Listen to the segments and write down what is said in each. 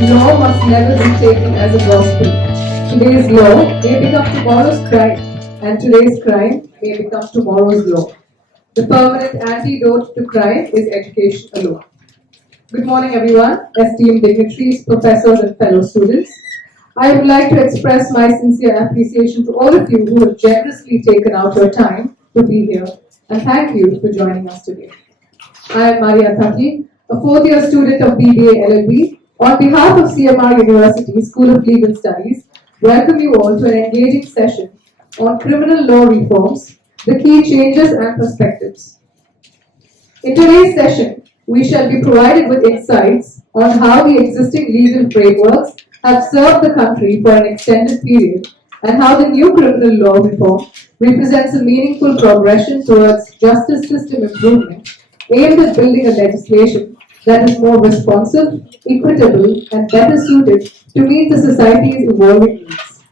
Law must never be taken as a gospel. Today's law may become tomorrow's crime, and today's crime may become tomorrow's law. The permanent antidote to crime is education alone. Good morning, everyone, esteemed dignitaries, professors, and fellow students. I would like to express my sincere appreciation to all of you who have generously taken out your time to be here, and thank you for joining us today. I am Maria Thaki, a fourth-year student of BBA LLB. On behalf of CMR University School of Legal Studies, welcome you all to an engaging session on criminal law reforms, the key changes and perspectives. In today's session, we shall be provided with insights on how the existing legal frameworks have served the country for an extended period and how the new criminal law reform represents a meaningful progression towards justice system improvement aimed at building a legislation that is more responsive, equitable, and better suited to meet the society's evolving needs.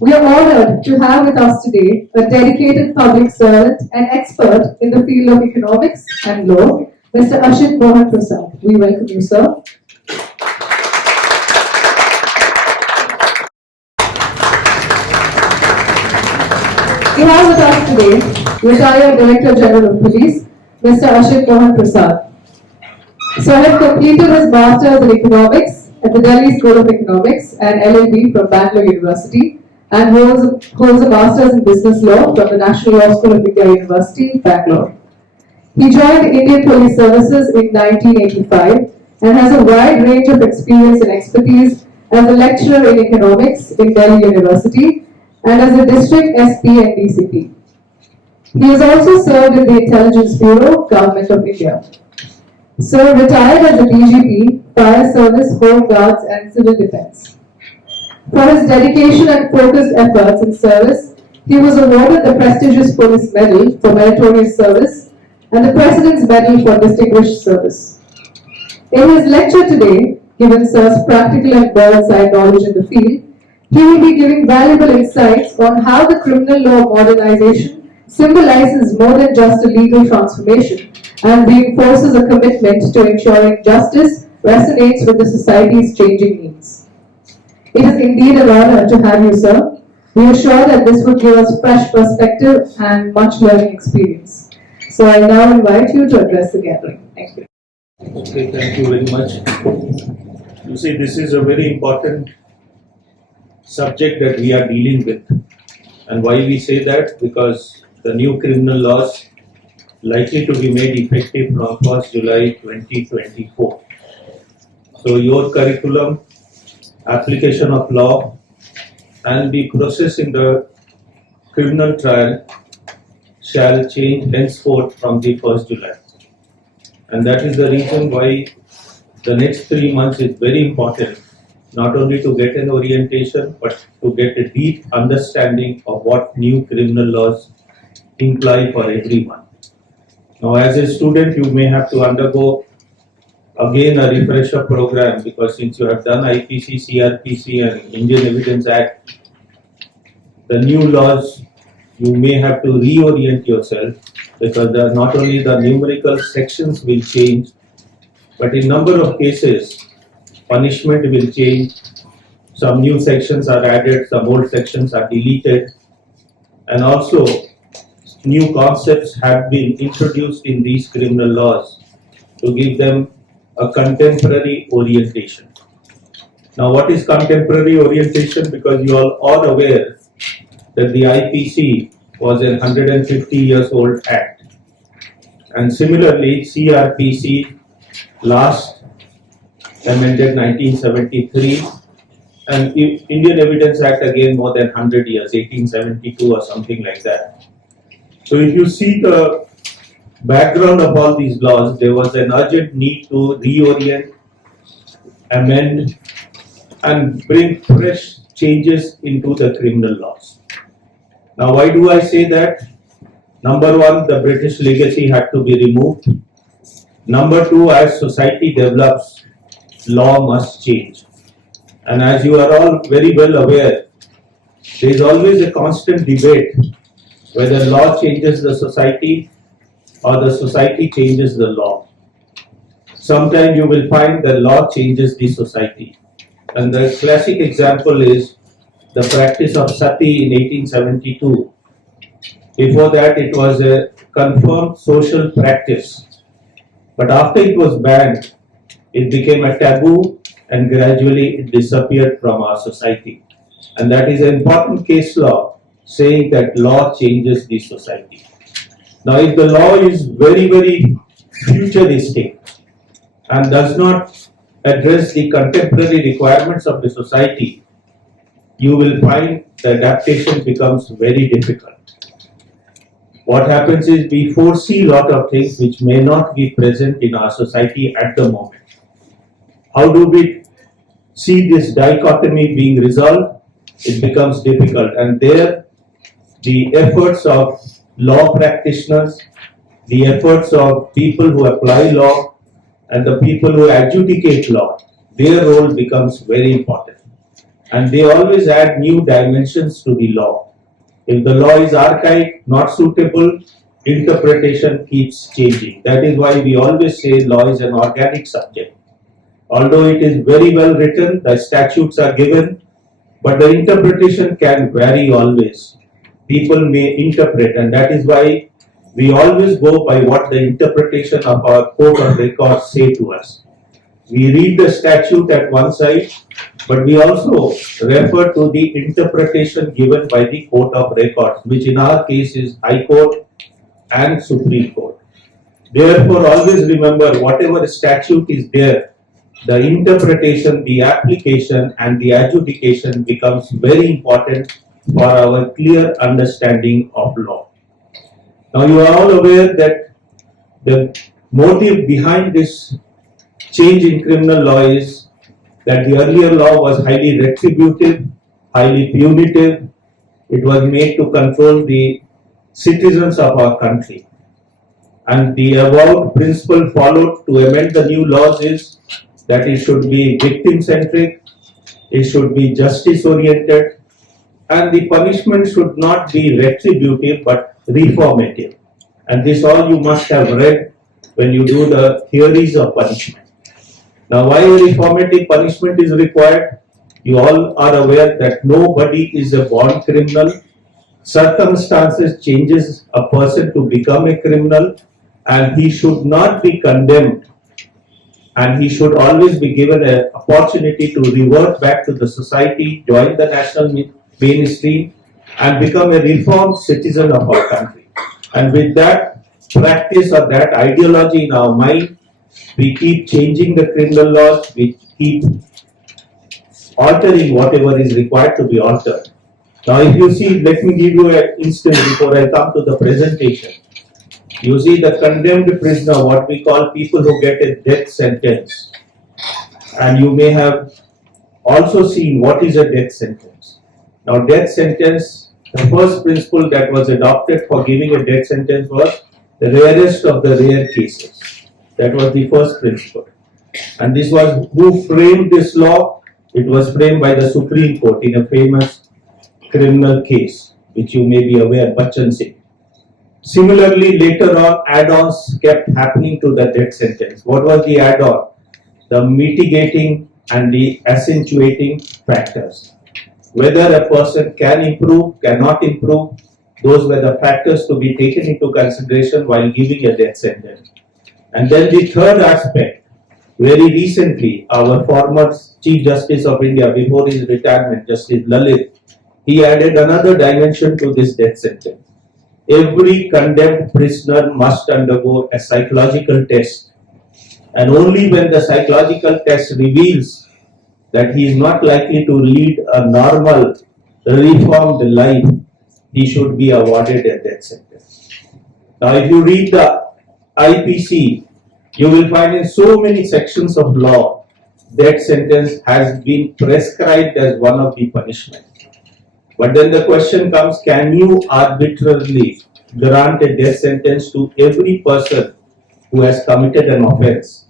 We are honored to have with us today a dedicated public servant and expert in the field of economics and law, Mr. Ashit Mohan Prasad. We welcome you, sir. We have with us today retired Director General of Police, Mr. Ashit Mohan Prasad. So I have completed his Masters in Economics at the Delhi School of Economics and LLB from Bangalore University, and holds a Masters in Business Law from the National Law School of India University, Bangalore. He joined Indian Police Services in 1985 and has a wide range of experience and expertise as a lecturer in economics in Delhi University and as a district SP and DCP. He has also served in the Intelligence Bureau, Government of India. Sir retired as a DGP, Fire Service, Home Guards and Civil Defence. For his dedication and focused efforts in service, he was awarded the prestigious Police Medal for Meritorious Service and the President's Medal for Distinguished Service. In his lecture today, given Sir's practical and bird's-eye knowledge in the field, he will be giving valuable insights on how the criminal law modernization symbolizes more than just a legal transformation and reinforces a commitment to ensuring justice resonates with the society's changing needs. It is indeed an honor to have you, sir. We are sure that this will give us fresh perspective and much learning experience. So I now invite you to address the gathering. Thank you. Okay, thank you very much. You see, this is a very important subject that we are dealing with. And why we say that? Because the new criminal laws likely to be made effective from 1st July 2024. So your curriculum, application of law and the process in the criminal trial shall change henceforth from the 1st July. And that is the reason why the next 3 months is very important, not only to get an orientation, but to get a deep understanding of what new criminal laws imply for everyone. Now, as a student, you may have to undergo again a refresher program, because since you have done IPC, CRPC and Indian Evidence Act, the new laws, you may have to reorient yourself, because not only the numerical sections will change, but in number of cases, punishment will change. Some new sections are added, some old sections are deleted, and also new concepts have been introduced in these criminal laws to give them a contemporary orientation. Now, what is contemporary orientation? Because you are all aware that the IPC was a 150 years old act, and similarly CRPC last amended 1973, and Indian Evidence Act again more than 100 years, 1872 or something like that. So if you see the background of all these laws, there was an urgent need to reorient, amend and bring fresh changes into the criminal laws. Now, why do I say that? Number one, the British legacy had to be removed. Number two, as society develops, law must change. And as you are all very well aware, there is always a constant debate whether law changes the society or the society changes the law. sometimes you will find the law changes the society. And the classic example is the practice of sati in 1872. Before that, it was a confirmed social practice. But after it was banned, it became a taboo and gradually it disappeared from our society. And that is an important case law saying that law changes the society. Now, if the law is very, very futuristic and does not address the contemporary requirements of the society, you will find the adaptation becomes very difficult. What happens is we foresee a lot of things which may not be present in our society at the moment. How do we see this dichotomy being resolved? It becomes difficult, and there the efforts of law practitioners, the efforts of people who apply law, and the people who adjudicate law, their role becomes very important. And they always add new dimensions to the law. If the law is archaic, not suitable, interpretation keeps changing. That is why we always say law is an organic subject. Although it is very well written, the statutes are given, but the interpretation can vary always. People may interpret, and that is why we always go by what the interpretation of our court of records say to us. We read the statute at one side, but we also refer to the interpretation given by the court of records, which in our case is High Court and Supreme Court. Therefore, always remember whatever statute is there, the interpretation, the application, and the adjudication becomes very important for our clear understanding of law. Now, you are all aware that the motive behind this change in criminal law is that the earlier law was highly retributive, highly punitive. It was made to control the citizens of our country. And the avowed principle followed to amend the new laws is that it should be victim-centric, it should be justice-oriented, and the punishment should not be retributive but reformative. And this all you must have read when you do the theories of punishment. Now, why a reformative punishment is required? You all are aware that nobody is a born criminal. Circumstances changes a person to become a criminal, and he should not be condemned, and he should always be given an opportunity to revert back to the society, join the national mainstream, and become a reformed citizen of our country. And with that practice or that ideology in our mind, we keep changing the criminal laws, we keep altering whatever is required to be altered. Now, if you see, let me give you an instance before I come to the presentation. You see the condemned prisoner, what we call people who get a death sentence. And you may have also seen what is a death sentence. Now, death sentence, the first principle that was adopted for giving a death sentence was the rarest of the rare cases. That was the first principle. And this was who framed this law? It was framed by the Supreme Court in a famous criminal case, which you may be aware, Bachchan Singh. Similarly, later on, add-ons kept happening to the death sentence. What was the add-on? The mitigating and the accentuating factors. Whether a person can improve, cannot improve, those were the factors to be taken into consideration while giving a death sentence. And then the third aspect, very recently, our former Chief Justice of India, before his retirement, Justice Lalit, he added another dimension to this death sentence. Every condemned prisoner must undergo a psychological test. And only when the psychological test reveals that he is not likely to lead a normal, reformed life, he should be awarded a death sentence. Now, if you read the IPC, you will find in so many sections of law, death sentence has been prescribed as one of the punishments. But then the question comes, can you arbitrarily grant a death sentence to every person who has committed an offense?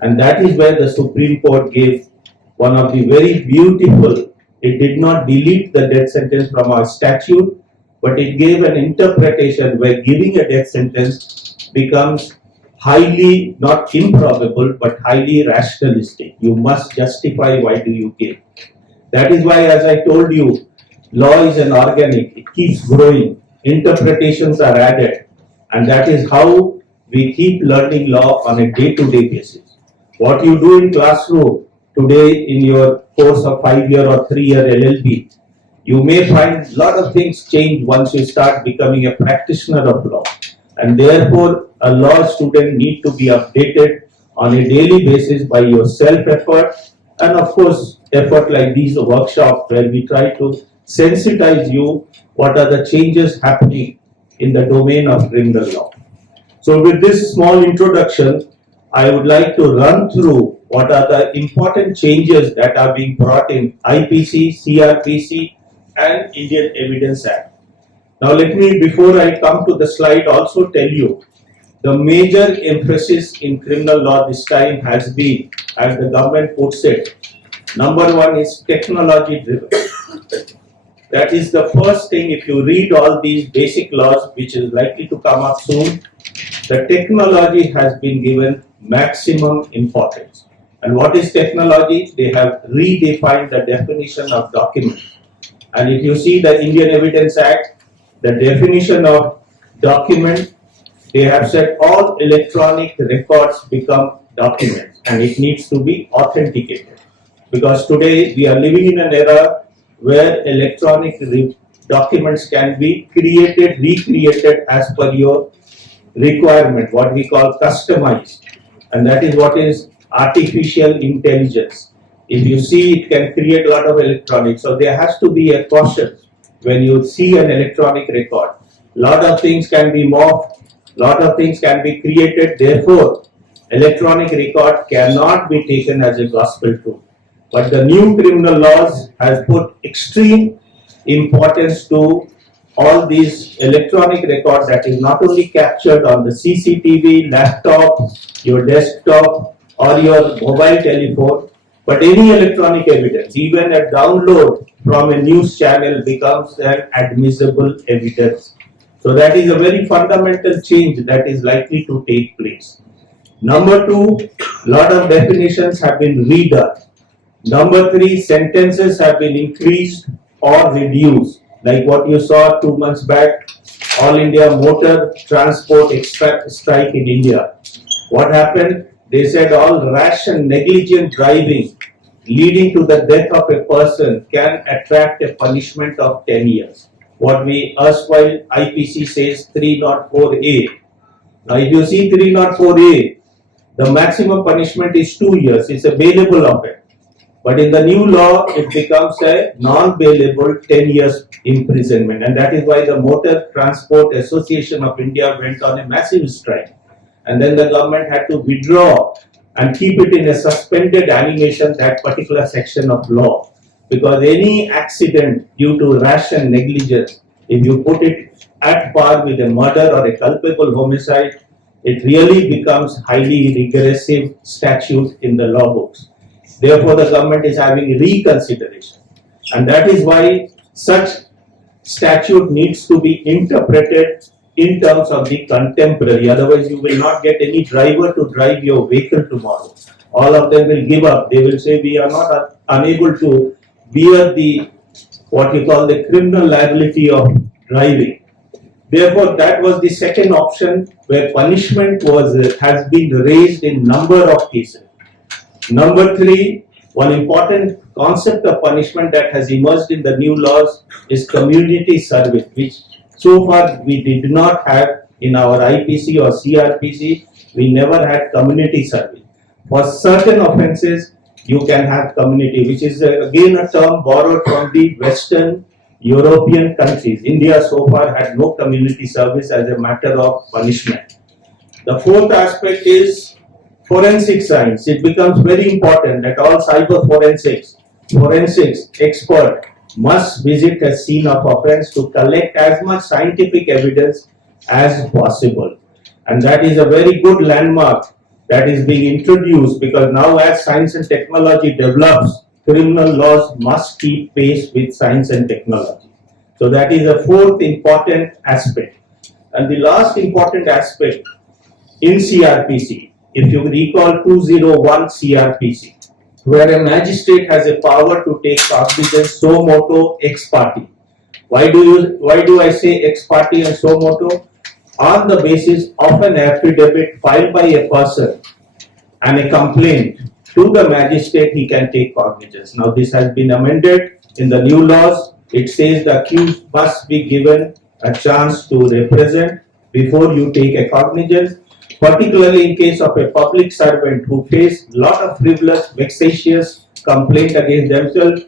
And that is where the Supreme Court gave one of the very beautiful, it did not delete the death sentence from our statute, but it gave an interpretation where giving a death sentence becomes highly, not improbable, but highly rationalistic. You must justify why do you give. That is why, as I told you, law is an organic, it keeps growing, interpretations are added, and that is how we keep learning law on a day-to-day basis. What you do in classroom today in your course of 5-year or 3-year LLB, you may find a lot of things change once you start becoming a practitioner of law. And therefore, a law student need to be updated on a daily basis by your self-effort and of course, effort like these workshops where we try to sensitize you what are the changes happening in the domain of criminal law. So with this small introduction, I would like to run through what are the important changes that are being brought in IPC, CRPC and Indian Evidence Act. Now let me, before I come to the slide, also tell you the major emphasis in criminal law this time has been, as the government puts it, number one is technology driven. That is the first thing. If you read all these basic laws, which is likely to come up soon, the technology has been given maximum importance. And what is technology? They have redefined the definition of document. And if you see the Indian Evidence Act, the definition of document, they have said all electronic records become documents and it needs to be authenticated. Because today we are living in an era where electronic documents can be created, recreated as per your requirement, what we call customized. And that is what is artificial intelligence. If you see, it can create a lot of electronics. So there has to be a caution when you see an electronic record. Lot of things can be morphed, lot of things can be created. Therefore, electronic record cannot be taken as a gospel truth. But the new criminal laws has put extreme importance to all these electronic records that is not only captured on the CCTV, laptop, your desktop or your mobile telephone, but any electronic evidence, even a download from a news channel becomes an admissible evidence. So that is a very fundamental change that is likely to take place. Number two, lot of definitions have been redone. Number three, sentences have been increased or reduced. Like what you saw 2 months back, All India Motor Transport Strike in India. What happened? They said all rash and negligent driving leading to the death of a person can attract a punishment of 10 years. What we erstwhile IPC says 304A. Now if you see 304A, the maximum punishment is 2 years. It's a bailable offence. But in the new law, it becomes a non-bailable 10 years imprisonment. And that is why the Motor Transport Association of India went on a massive strike. And then the government had to withdraw and keep it in a suspended animation, that particular section of law. Because any accident due to rash and negligence, if you put it at par with a murder or a culpable homicide, it really becomes highly regressive statute in the law books. Therefore, the government is having reconsideration. And that is why such statute needs to be interpreted in terms of the contemporary. Otherwise, you will not get any driver to drive your vehicle tomorrow. All of them will give up. They will say, we are not unable to bear the, what you call the criminal liability of driving. Therefore, that was the second option where punishment has been raised in number of cases. Number three, one important concept of punishment that has emerged in the new laws is community service, which so far we did not have in our IPC or CRPC. We never had community service. For certain offences, you can have community, which is again a term borrowed from the Western European countries. India so far had no community service as a matter of punishment. The fourth aspect is forensic science. It becomes very important that all cyber forensics expert must visit a scene of offense to collect as much scientific evidence as possible. And that is a very good landmark that is being introduced, because now as science and technology develops, criminal laws must keep pace with science and technology. So that is a fourth important aspect. And the last important aspect in CRPC. If you recall 201 CRPC, where a magistrate has a power to take cognizance suo motu ex parte. Why do I say ex parte and suo motu? On the basis of an affidavit filed by a person and a complaint to the magistrate, he can take cognizance. Now this has been amended in the new laws. It says the accused must be given a chance to represent before you take a cognizance, particularly in case of a public servant who face lot of frivolous, vexatious complaint against themselves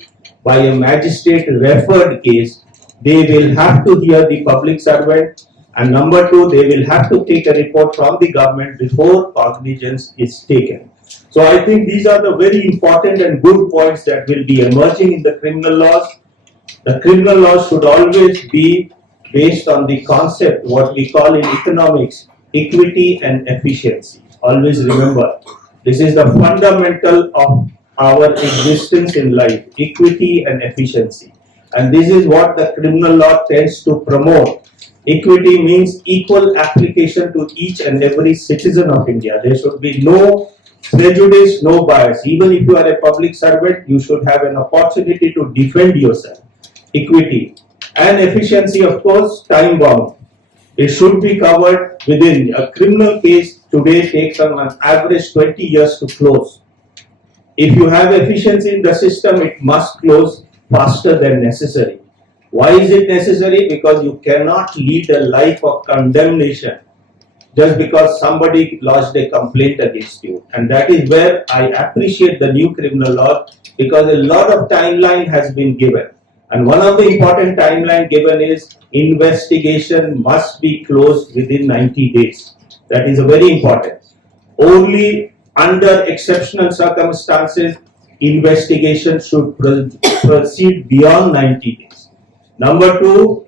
by a magistrate referred case. They will have to hear the public servant, and number two, they will have to take a report from the government before cognizance is taken. So I think these are the very important and good points that will be emerging in the criminal laws. The criminal laws should always be based on the concept, what we call in economics, equity and efficiency. Always remember, this is the fundamental of our existence in life, equity and efficiency. And this is what the criminal law tends to promote. Equity means equal application to each and every citizen of India. There should be no prejudice, no bias. Even if you are a public servant, you should have an opportunity to defend yourself. Equity and efficiency, of course, time bound. It should be covered within a criminal case today takes on average 20 years to close. If you have efficiency in the system, it must close faster than necessary. Why is it necessary? Because you cannot lead a life of condemnation just because somebody lodged a complaint against you. And that is where I appreciate the new criminal law, because a lot of timeline has been given. And one of the important timeline given is investigation must be closed within 90 days. That is a very important. Only under exceptional circumstances, investigation should proceed beyond 90 days. Number two,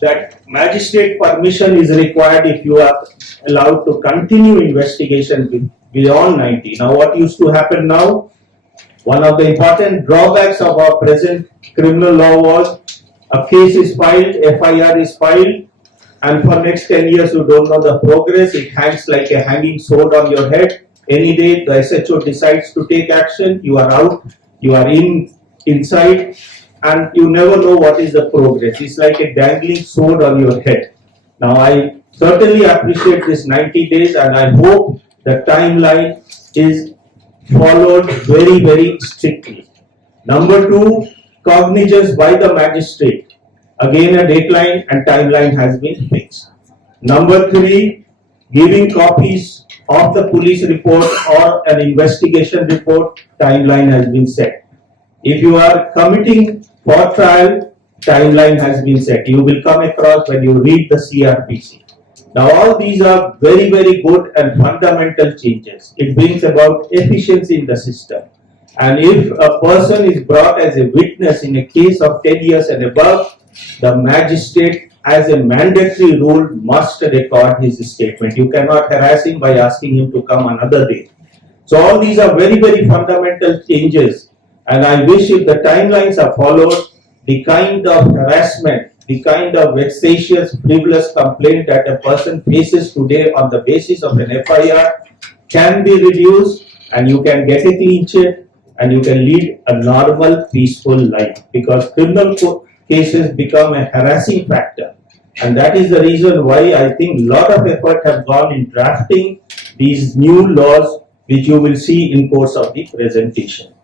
that magistrate permission is required if you are allowed to continue investigation beyond 90. Now what used to happen now? One of the important drawbacks of our present criminal law was a case is filed, FIR is filed, and for next 10 years you don't know the progress. It hangs like a hanging sword on your head. Any day the SHO decides to take action, you are out, you are inside, and you never know what is the progress. It's like a dangling sword on your head. Now I certainly appreciate this 90 days, and I hope the timeline is followed very, very strictly. Number two, cognizance by the magistrate. Again, a deadline and timeline has been fixed. Number three, giving copies of the police report or an investigation report, timeline has been set. If you are committing for trial, timeline has been set. You will come across when you read the CRPC. Now all these are very, very good and fundamental changes. It brings about efficiency in the system. And if a person is brought as a witness in a case of 10 years and above, the magistrate as a mandatory rule must record his statement. You cannot harass him by asking him to come another day. So all these are very, very fundamental changes. And I wish if the timelines are followed, the kind of harassment, the kind of vexatious, frivolous complaint that a person faces today on the basis of an FIR can be reduced, and you can get a clean sheet and you can lead a normal, peaceful life, because criminal cases become a harassing factor. And that is the reason why I think a lot of effort have gone in drafting these new laws, which you will see in course of the presentation.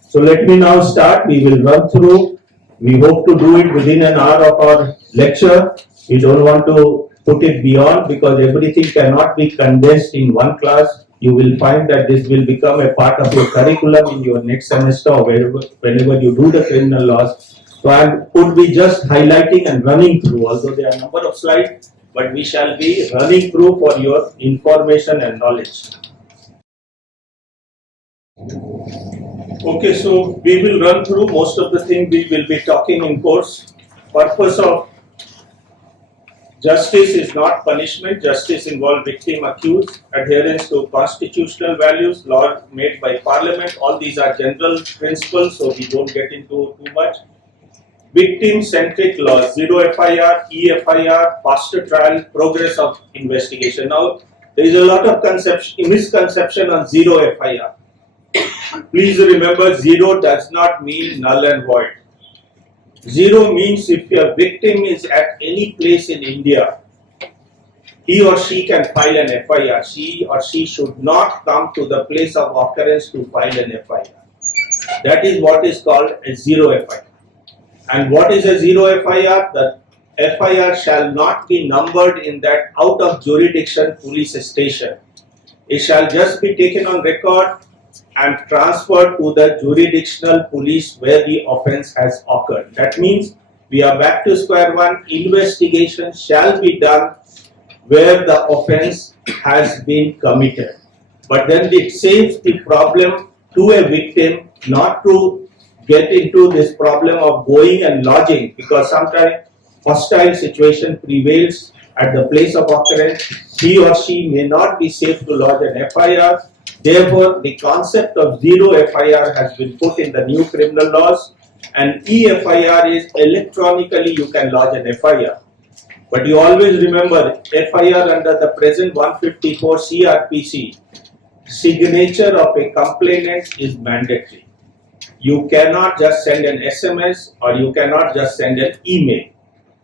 So let me now start. We will run through. We hope to do it within an hour of our lecture. We don't want to put it beyond, because everything cannot be condensed in one class. You will find that this will become a part of your curriculum in your next semester or whenever you do the criminal laws. So I would be just highlighting and running through, although there are a number of slides, but we shall be running through for your information and knowledge. Okay, so we will run through most of the things we will be talking in course. Purpose of justice is not punishment. Justice involves victim accused, adherence to constitutional values, laws made by parliament. All these are general principles, so we don't get into too much. Victim-centric laws, zero FIR, EFIR, faster trial, progress of investigation. Now, There is a lot of misconception on zero FIR. Please remember, zero does not mean null and void. Zero means if your victim is at any place in India, he or she can file an FIR. He or she should not come to the place of occurrence to file an FIR. That is what is called a zero FIR. And what is a zero FIR? The FIR shall not be numbered in that out of jurisdiction police station. It shall just be taken on record and transferred to the jurisdictional police where the offence has occurred. That means we are back to square one. Investigation shall be done where the offence has been committed. But then it saves the problem to a victim not to get into this problem of going and lodging, because sometimes hostile situation prevails at the place of occurrence. He or she may not be safe to lodge an FIR. Therefore, the concept of zero FIR has been put in the new criminal laws, and EFIR is electronically you can lodge an FIR. But you always remember, FIR under the present 154 CRPC, signature of a complainant is mandatory. You cannot just send an SMS or you cannot just send an email.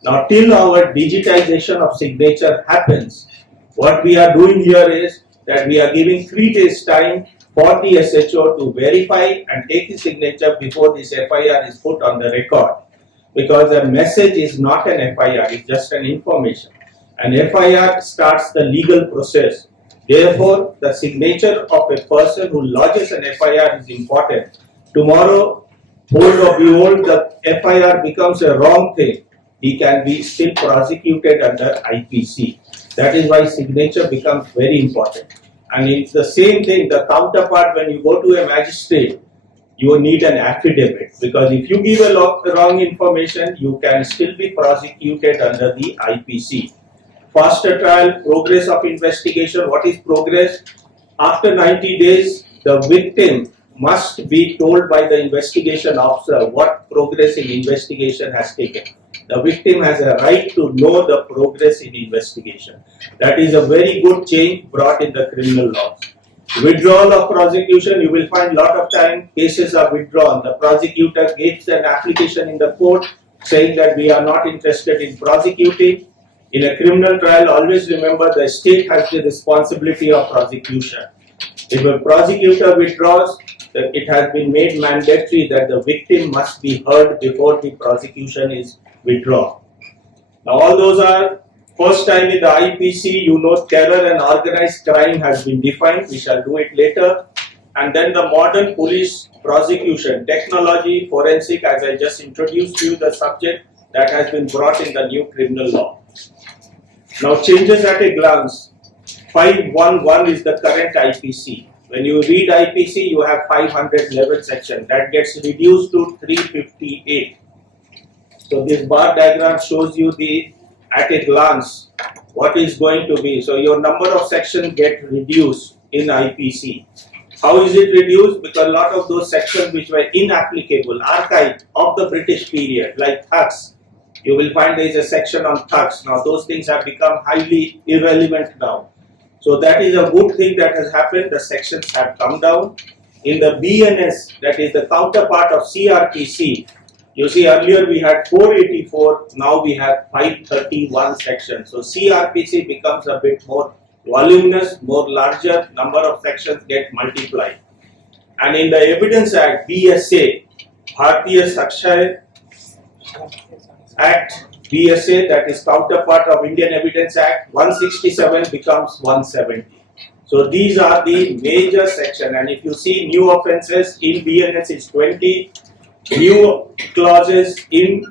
Now, till our digitization of signature happens, what we are doing here is that we are giving 3 days time for the SHO to verify and take the signature before this FIR is put on the record. Because a message is not an FIR, it's just an information. An FIR starts the legal process. Therefore, the signature of a person who lodges an FIR is important. Tomorrow, hold or behold, the FIR becomes a wrong thing. He can be still prosecuted under IPC. That is why signature becomes very important. And it's the same thing, the counterpart, when you go to a magistrate, you need an affidavit, because if you give a wrong information, you can still be prosecuted under the IPC. Faster trial, progress of investigation. What is progress? After 90 days, the victim must be told by the investigation officer what progress in investigation has taken. The victim has a right to know the progress in investigation. That is a very good change brought in the criminal laws. Withdrawal of prosecution, you will find lot of time cases are withdrawn. The prosecutor gives an application in the court saying that we are not interested in prosecuting. In a criminal trial, always remember the state has the responsibility of prosecution. If a prosecutor withdraws, it has been made mandatory that the victim must be heard before the prosecution is withdrawn. Now all those are first time in the IPC, you know, terror and organized crime has been defined. We shall do it later. And then the modern police prosecution, technology, forensic, as I just introduced to you, the subject that has been brought in the new criminal law. Now changes at a glance. 511 is the current IPC. When you read IPC, you have 511 section. That gets reduced to 358. So this bar diagram shows you the at a glance what is going to be. So your number of sections get reduced in IPC. How is it reduced? Because a lot of those sections which were inapplicable, archived of the British period, like thugs. You will find there is a section on thugs. Now those things have become highly irrelevant now. So that is a good thing that has happened. The sections have come down. In the BNS, that is the counterpart of CRPC, you see earlier we had 484, now we have 531 sections. So CRPC becomes a bit more voluminous, more larger, number of sections get multiplied. And in the Evidence Act, BSA, Bharatiya Sakshya Act, BSA, that is counterpart of Indian Evidence Act, 167 becomes 170. So these are the major sections, and if you see new offences in BNS is 20, new clauses in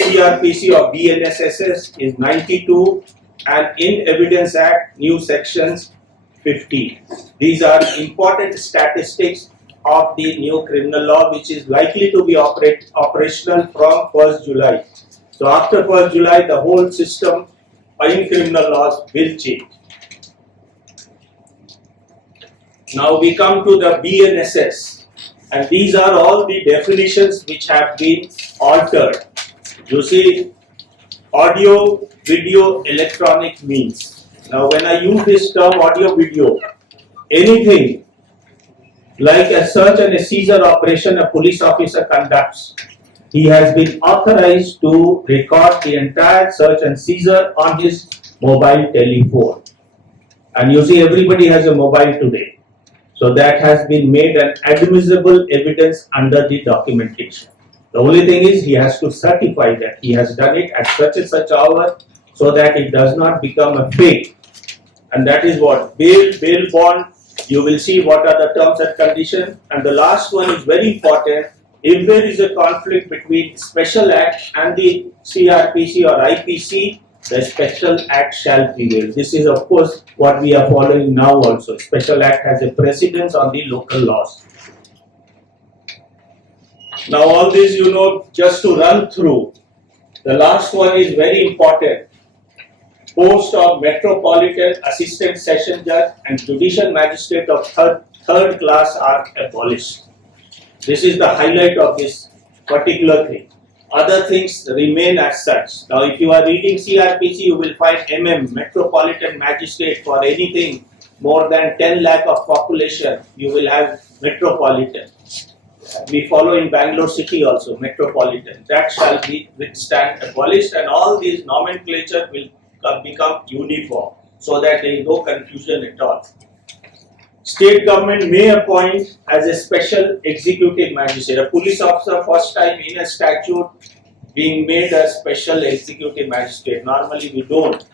CRPC or BNSSS is 92, and in Evidence Act new sections 50. These are important statistics of the new criminal law, which is likely to be operational from 1st July. So after 1st July, the whole system in criminal laws will change. Now we come to the BNSS, and these are all the definitions which have been altered. You see, audio, video, electronic means. Now when I use this term audio video, anything like a search and a seizure operation a police officer conducts, he has been authorized to record the entire search and seizure on his mobile telephone. And you see, everybody has a mobile today. So that has been made an admissible evidence under the documentation. The only thing is he has to certify that he has done it at such and such hour so that it does not become a fake. And that is what bail bond, you will see what are the terms and conditions. And the last one is very important. If there is a conflict between Special Act and the CRPC or IPC, the Special Act shall prevail. This is of course what we are following now also. Special Act has a precedence on the local laws. Now all this, just to run through. The last one is very important. Post of Metropolitan Assistant Session Judge and Judicial Magistrate of third class are abolished. This is the highlight of this particular thing. Other things remain as such. Now if you are reading CRPC, you will find Metropolitan Magistrate for anything more than 10 lakh of population, you will have Metropolitan. We follow in Bangalore city also, Metropolitan. That shall be withstand abolished, and all these nomenclature will become uniform so that there is no confusion at all. State government may appoint as a special executive magistrate. A police officer first time in a statute being made a special executive magistrate. Normally we don't.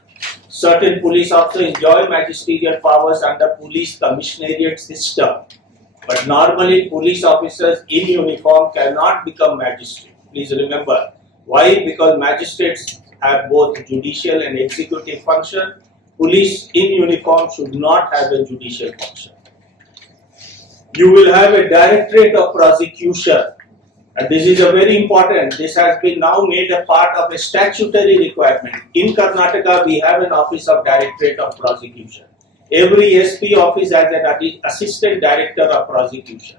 Certain police officers enjoy magisterial powers under police commissariat system. But normally police officers in uniform cannot become magistrate. Please remember. Why? Because magistrates have both judicial and executive function. Police in uniform should not have a judicial function. You will have a directorate of prosecution. And this is a very important. This has been now made a part of a statutory requirement. In Karnataka, we have an office of directorate of prosecution. Every SP office has an assistant director of prosecution.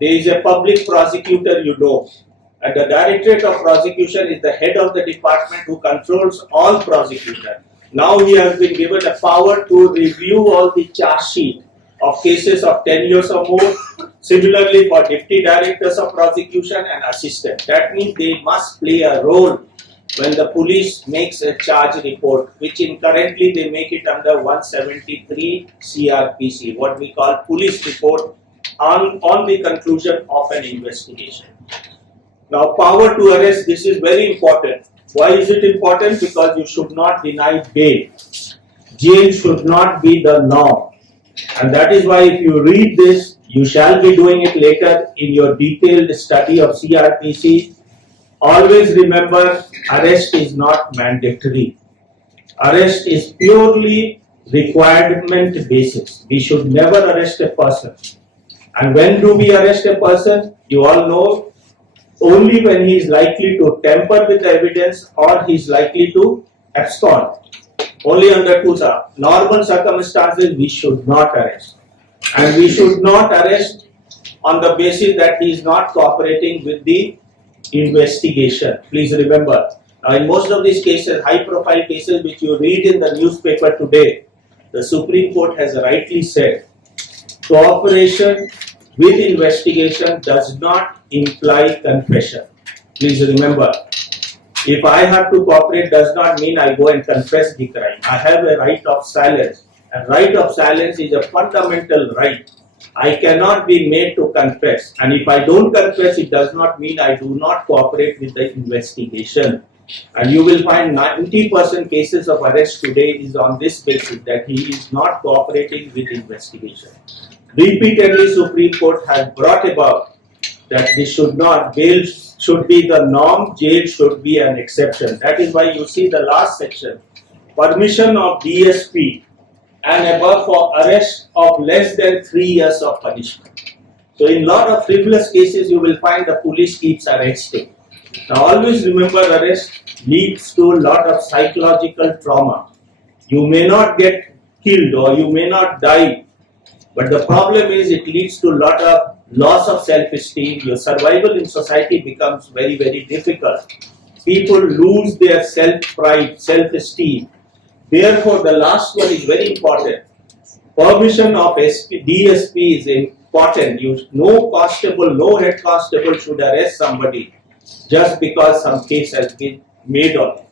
There is a public prosecutor, and the directorate of prosecution is the head of the department who controls all prosecutors. Now he has been given a power to review all the charge sheet of cases of 10 years or more. Similarly for deputy directors of prosecution and assistant. That means they must play a role when the police makes a charge report, which currently they make it under 173 CRPC, what we call police report on the conclusion of an investigation. Now power to arrest, this is very important. Why is it important? Because you should not deny bail. Jail should not be the norm. And that is why if you read this, you shall be doing it later in your detailed study of CRPC. Always remember, arrest is not mandatory. Arrest is purely requirement basis. We should never arrest a person. And when do we arrest a person? You all know, only when he is likely to tamper with the evidence or he is likely to abscond. Only under two normal circumstances we should not arrest. And we should not arrest on the basis that he is not cooperating with the investigation. Please remember. Now in most of these cases, high profile cases which you read in the newspaper today, the Supreme Court has rightly said, cooperation with investigation does not imply confession. Please remember, if I have to cooperate does not mean I go and confess the crime. I have a right of silence. And right of silence is a fundamental right. I cannot be made to confess. And if I don't confess, it does not mean I do not cooperate with the investigation. And you will find 90% cases of arrest today is on this basis, that he is not cooperating with investigation. Repeatedly, Supreme Court has brought about that this should not, bail should be the norm, jail should be an exception. That is why you see the last section, permission of DSP and above for arrest of less than 3 years of punishment. So in lot of frivolous cases, you will find the police keeps arresting. Now always remember, arrest leads to a lot of psychological trauma. You may not get killed or you may not die, but the problem is it leads to a lot of loss of self-esteem. Your survival in society becomes very, very difficult. People lose their self-pride, self-esteem. Therefore, the last one is very important. Permission of DSP is important. No constable, no head constable should arrest somebody just because some case has been made on it.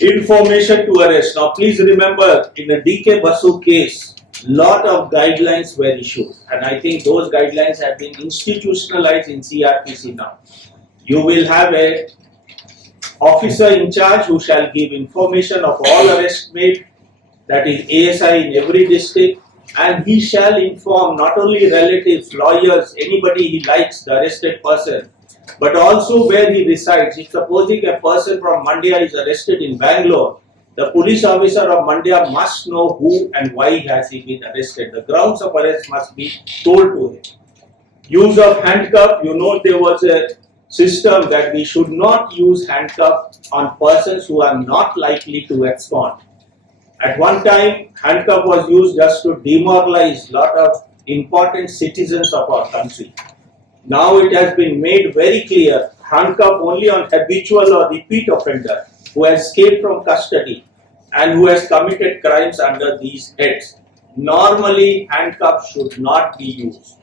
Information to arrest. Now, please remember, in the DK Basu case, lot of guidelines were issued, and I think those guidelines have been institutionalized in CRPC now. You will have a officer in charge who shall give information of all arrests made, that is ASI in every district, and he shall inform not only relatives, lawyers, anybody he likes, the arrested person, but also where he resides. If supposing a person from Mandya is arrested in Bangalore, the police officer of Mandya must know who and why has he been arrested. The grounds of arrest must be told to him. Use of handcuff, there was a system that we should not use handcuff on persons who are not likely to abscond. At one time, handcuff was used just to demoralize a lot of important citizens of our country. Now it has been made very clear, handcuff only on habitual or repeat offender who has escaped from custody and who has committed crimes under these heads. Normally, handcuffs should not be used.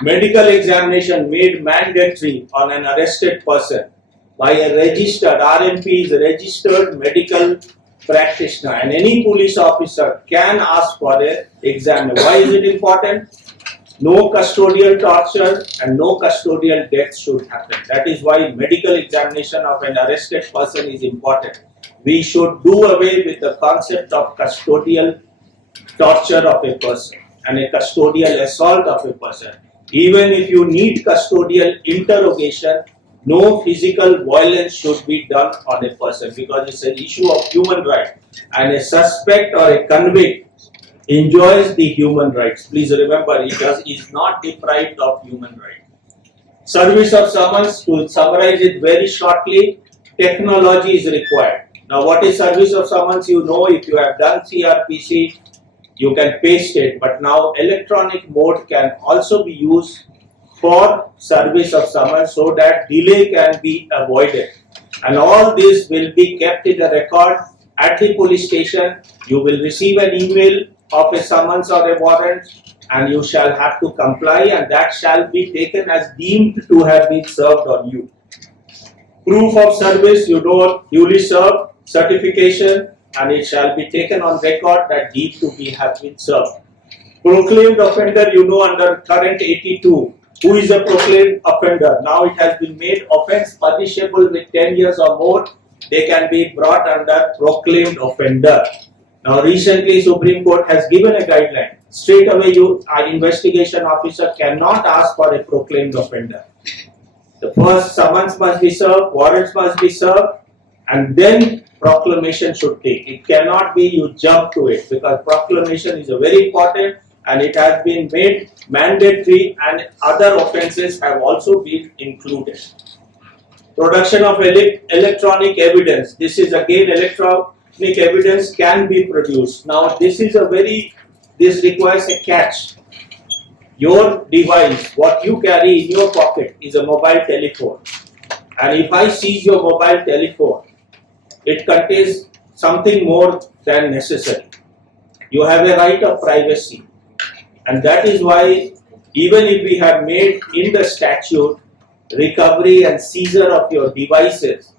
Medical examination made mandatory on an arrested person by a registered, RMP is a registered medical practitioner, and any police officer can ask for an exam. Why is it important? No custodial torture and no custodial death should happen. That is why medical examination of an arrested person is important. We should do away with the concept of custodial torture of a person and a custodial assault of a person. Even if you need custodial interrogation, no physical violence should be done on a person because it's an issue of human right, and a suspect or a convict enjoys the human rights. Please remember, he is not deprived of human right. Service of summons, to summarize it very shortly, technology is required. Now, what is service of summons? If you have done CRPC, you can paste it, but now electronic mode can also be used for service of summons so that delay can be avoided. And all this will be kept in a record at the police station. You will receive an email of a summons or a warrant and you shall have to comply, and that shall be taken as deemed to have been served on you. Proof of service, duly served, certification, and it shall be taken on record that deemed to have been served. Proclaimed offender, under current 82, who is a proclaimed offender? Now it has been made offence punishable with 10 years or more. They can be brought under proclaimed offender. Now recently Supreme Court has given a guideline. Straight away an investigation officer cannot ask for a proclaimed offender. The first summons must be served, warrants must be served, and then proclamation should take. It cannot be you jump to it because proclamation is a very important and it has been made mandatory and other offences have also been included. Production of electronic evidence. This is again electronic evidence can be produced. Now this requires a catch. Your device, what you carry in your pocket is a mobile telephone. And if I seize your mobile telephone, it contains something more than necessary. You have a right of privacy. And that is why even if we have made in the statute recovery and seizure of your devices,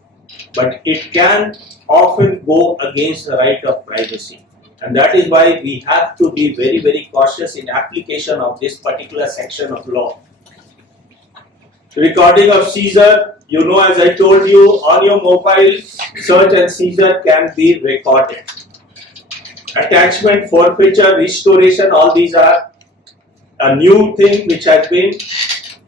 but it can often go against the right of privacy. And that is why we have to be very, very cautious in application of this particular section of law. Recording of seizure, as I told you, on your mobile, search and seizure can be recorded. Attachment, forfeiture, restoration, all these are a new thing which has been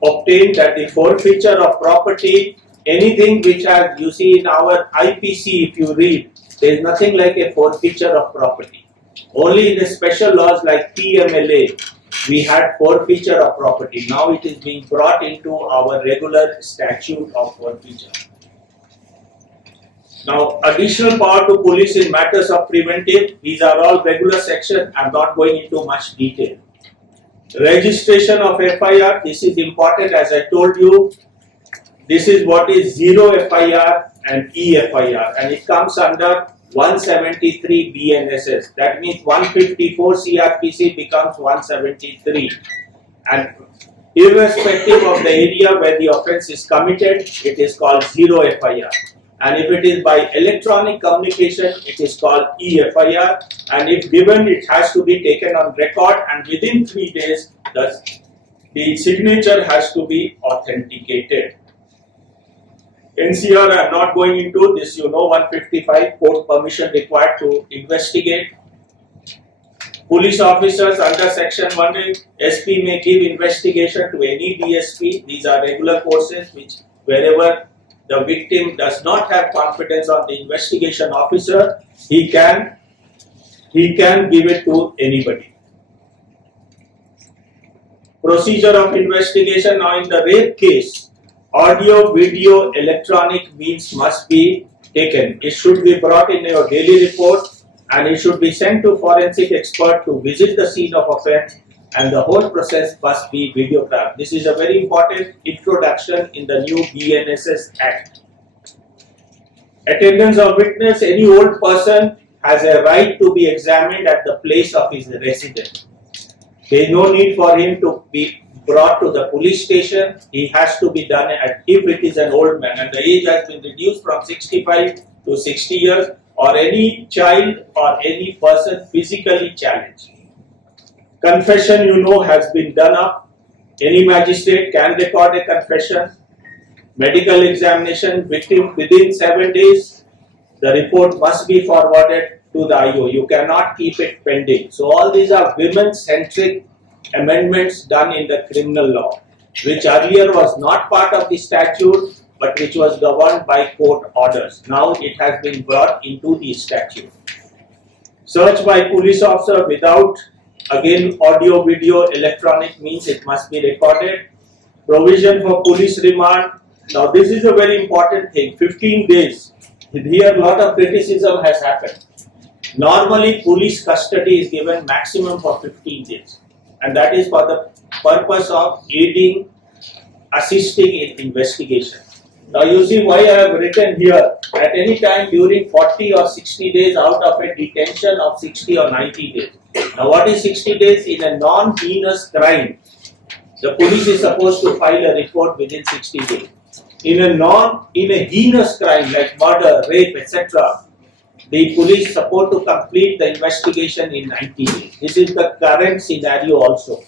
obtained, that the forfeiture of property, anything which has, you see in our IPC, if you read, there is nothing like a forfeiture of property. Only in the special laws like PMLA, we had forfeiture of property. Now it is being brought into our regular statute of forfeiture. Now, additional power to police in matters of preventive, these are all regular sections. I am not going into much detail. Registration of FIR, this is important. As I told you, This is what is 0 FIR and EFIR, and it comes under 173 BNSS. That means 154 CRPC becomes 173. And irrespective of the area where the offence is committed, it is called 0 FIR. And if it is by electronic communication, it is called EFIR. And if given, it has to be taken on record, and within 3 days, the signature has to be authenticated. NCR, I am not going into this, 155, court permission required to investigate. Police officers under section 1, SP may give investigation to any DSP. These are regular courses which wherever the victim does not have confidence on the investigation officer, he can give it to anybody. Procedure of investigation. Now in the rape case, audio, video, electronic means must be taken. It should be brought in your daily report, and it should be sent to forensic expert to visit the scene of offence, and the whole process must be videographed. This is a very important introduction in the new BNSS Act. Attendance of witness. Any old person has a right to be examined at the place of his residence. There is no need for him to be brought to the police station. He has to be done if it is an old man and the age has been reduced from 65 to 60 years, or any child or any person physically challenged. Confession, has been done up. Any magistrate can record a confession. Medical examination, victim within 7 days, the report must be forwarded to the IO. You cannot keep it pending. So all these are women-centric amendments done in the criminal law, which earlier was not part of the statute, but which was governed by court orders. Now it has been brought into the statute. Search by police officer without, again, audio, video, electronic means it must be recorded. Provision for police remand. Now this is a very important thing. 15 days. Here a lot of criticism has happened. Normally police custody is given maximum for 15 days. And that is for the purpose of aiding, assisting in investigation. Now you see why I have written here, at any time during 40 or 60 days out of a detention of 60 or 90 days. Now what is 60 days? In a non-heinous crime, the police is supposed to file a report within 60 days. In a heinous crime like murder, rape, etc., the police is supposed to complete the investigation in 90 days. This is the current scenario also.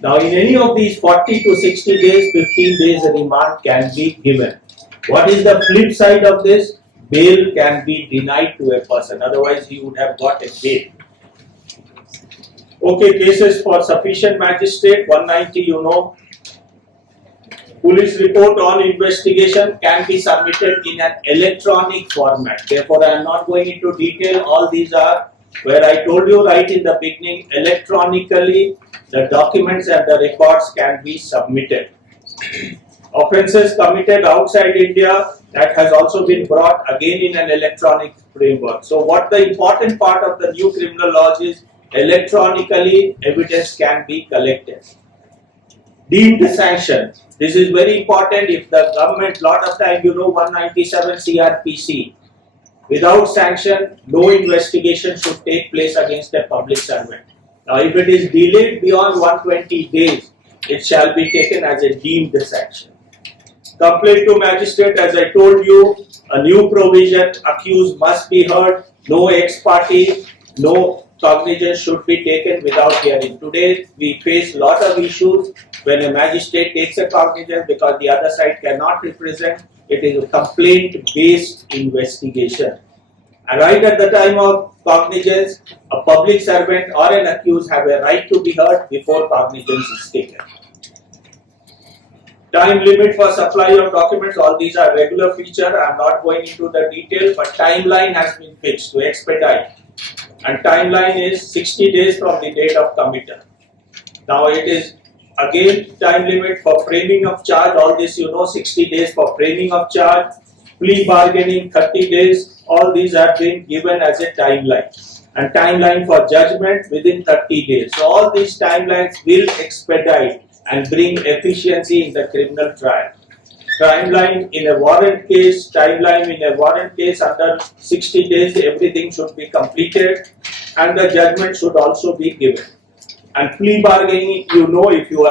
Now in any of these 40 to 60 days, 15 days remand can be given. What is the flip side of this? Bail can be denied to a person, otherwise he would have got a bail. Okay, cases for sufficient magistrate, 190, Police report on investigation can be submitted in an electronic format. Therefore, I am not going into detail. All these are where I told you right in the beginning, electronically the documents and the records can be submitted. Offences committed outside India, that has also been brought again in an electronic framework. So what the important part of the new criminal laws is, electronically evidence can be collected. Deemed sanction. This is very important. If the government, lot of time 197 CRPC, without sanction, no investigation should take place against a public servant. Now if it is delayed beyond 120 days, it shall be taken as a deemed sanction. Complaint to magistrate, as I told you, a new provision, accused must be heard, no ex parte, no cognizance should be taken without hearing. Today we face a lot of issues when a magistrate takes a cognizance because the other side cannot represent. It is a complaint based investigation. And right at the time of cognizance, a public servant or an accused have a right to be heard before cognizance is taken. Time limit for supply of documents, all these are regular feature. I am not going into the detail, but timeline has been fixed to expedite. And timeline is 60 days from the date of committal. Now it is again time limit for framing of charge, all this 60 days for framing of charge, plea bargaining 30 days, all these have been given as a timeline. And timeline for judgment within 30 days. So all these timelines will expedite and bring efficiency in the criminal trial. timeline in a warrant case, under 60 days, everything should be completed and the judgment should also be given. And plea bargaining, if you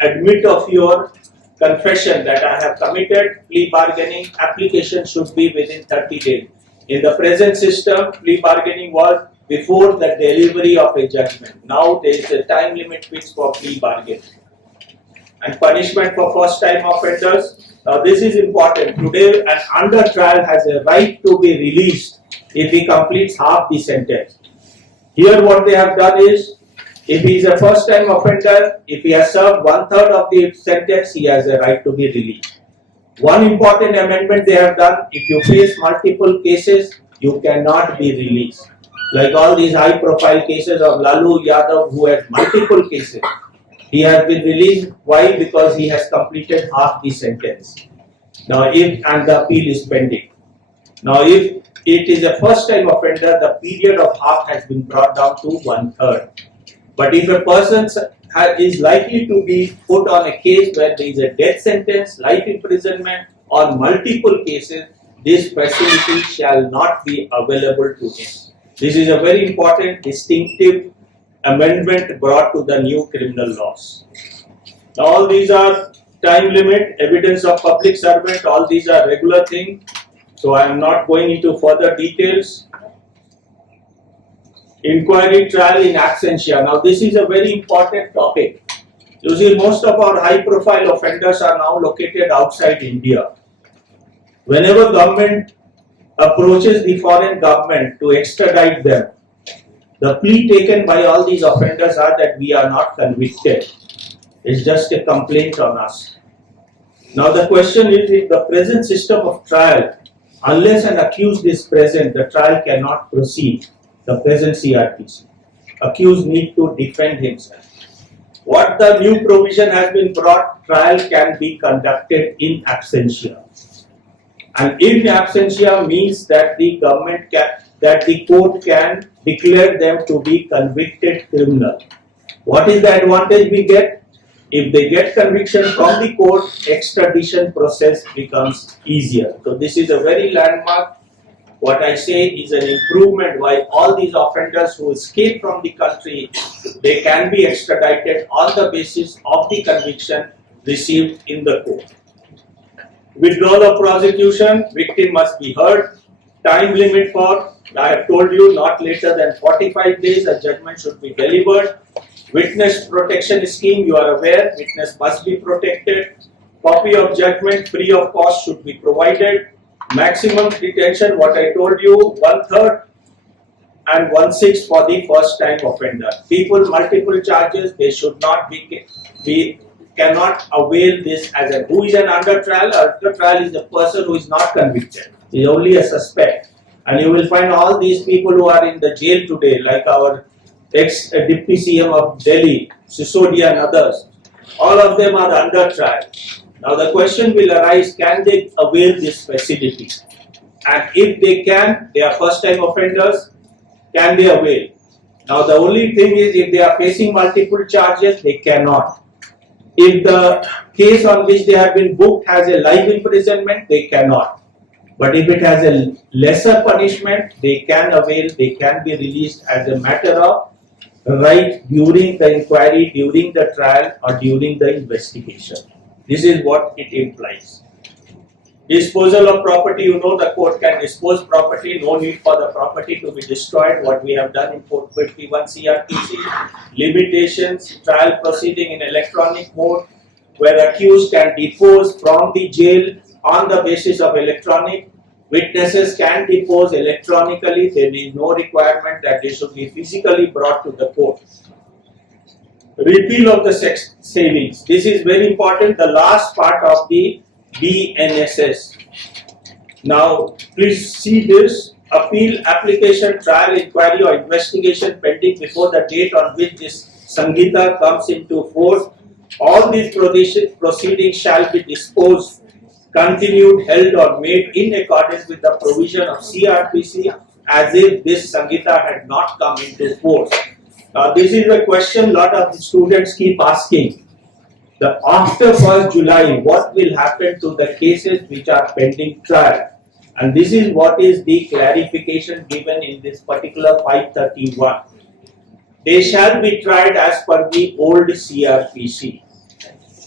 admit of your confession that I have committed, plea bargaining application should be within 30 days. In the present system, plea bargaining was before the delivery of a judgment. Now there is a time limit fixed for plea bargaining. And punishment for first time offenders. Now this is important. Today an under trial has a right to be released if he completes half the sentence. Here what they have done is, if he is a first time offender, if he has served 1/3 of the sentence, he has a right to be released. One important amendment they have done, if you face multiple cases, you cannot be released. Like all these high profile cases of Lalu Yadav who has multiple cases. He has been released. Why? Because he has completed half the sentence. Now and the appeal is pending. Now if it is a first time offender, the period of half has been brought down to 1/3. But if a person is likely to be put on a case where there is a death sentence, life imprisonment or multiple cases, this facility shall not be available to him. This is a very important distinctive amendment brought to the new criminal laws. Now all these are time limit, evidence of public servant, all these are regular things. So I am not going into further details. Inquiry trial in absentia. Now this is a very important topic. You see, most of our high profile offenders are now located outside India. Whenever government approaches the foreign government to extradite them, the plea taken by all these offenders are that we are not convicted. It's just a complaint on us. Now the question is, in the present system of trial, unless an accused is present, the trial cannot proceed. The present CRPC. Accused need to defend himself. What the new provision has been brought, trial can be conducted in absentia. And in absentia means that the court can declare them to be convicted criminal. What is the advantage we get? If they get conviction from the court, extradition process becomes easier. So this is a very landmark. What I say is an improvement why all these offenders who escape from the country, they can be extradited on the basis of the conviction received in the court. Withdrawal of prosecution, victim must be heard. Time limit for, I have told you, not later than 45 days a judgment should be delivered. Witness protection scheme, you are aware, witness must be protected. Copy of judgment free of cost should be provided. Maximum detention, what I told you, 1/3 and 1/6 for the first time offender. People multiple charges, they should not cannot avail this as a who is an under trial. Under trial is the person who is not convicted. He is only a suspect. And you will find all these people who are in the jail today, like our ex-Deputy CM of Delhi, Sisodia and others. All of them are under trial. Now the question will arise, can they avail this facility? And if they can, they are first time offenders, can they avail? Now the only thing is, if they are facing multiple charges, they cannot. If the case on which they have been booked has a life imprisonment, they cannot. But if it has a lesser punishment, they can avail, they can be released as a matter of right during the inquiry, during the trial or during the investigation. This is what it implies. Disposal of property, the court can dispose property, no need for the property to be destroyed, what we have done in 451 CRPC. Limitations, trial proceeding in electronic mode, where accused can depose from the jail on the basis of electronic. Witnesses can depose electronically, there is no requirement that they should be physically brought to the court. Repeal of the sex savings. This is very important, the last part of the BNSS. Now, please see this. Appeal, application, trial, inquiry or investigation pending before the date on which this Sanghita comes into force. All these proceedings shall be disposed, continued, held or made in accordance with the provision of CRPC as if this Sanghita had not come into force. Now this is a question lot of the students keep asking. the after 1st July, what will happen to the cases which are pending trial? And this is what is the clarification given in this particular 531. They shall be tried as per the old CRPC.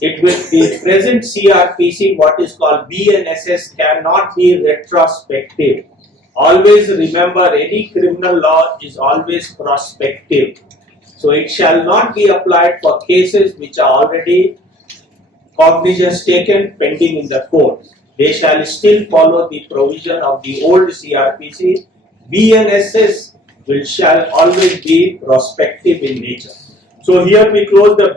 It will the present CRPC, what is called BNSS, cannot be retrospective. Always remember, any criminal law is always prospective. So it shall not be applied for cases which are already cognizance taken pending in the court. They shall still follow the provision of the old CRPC. BNSS shall always be prospective in nature. So here we close the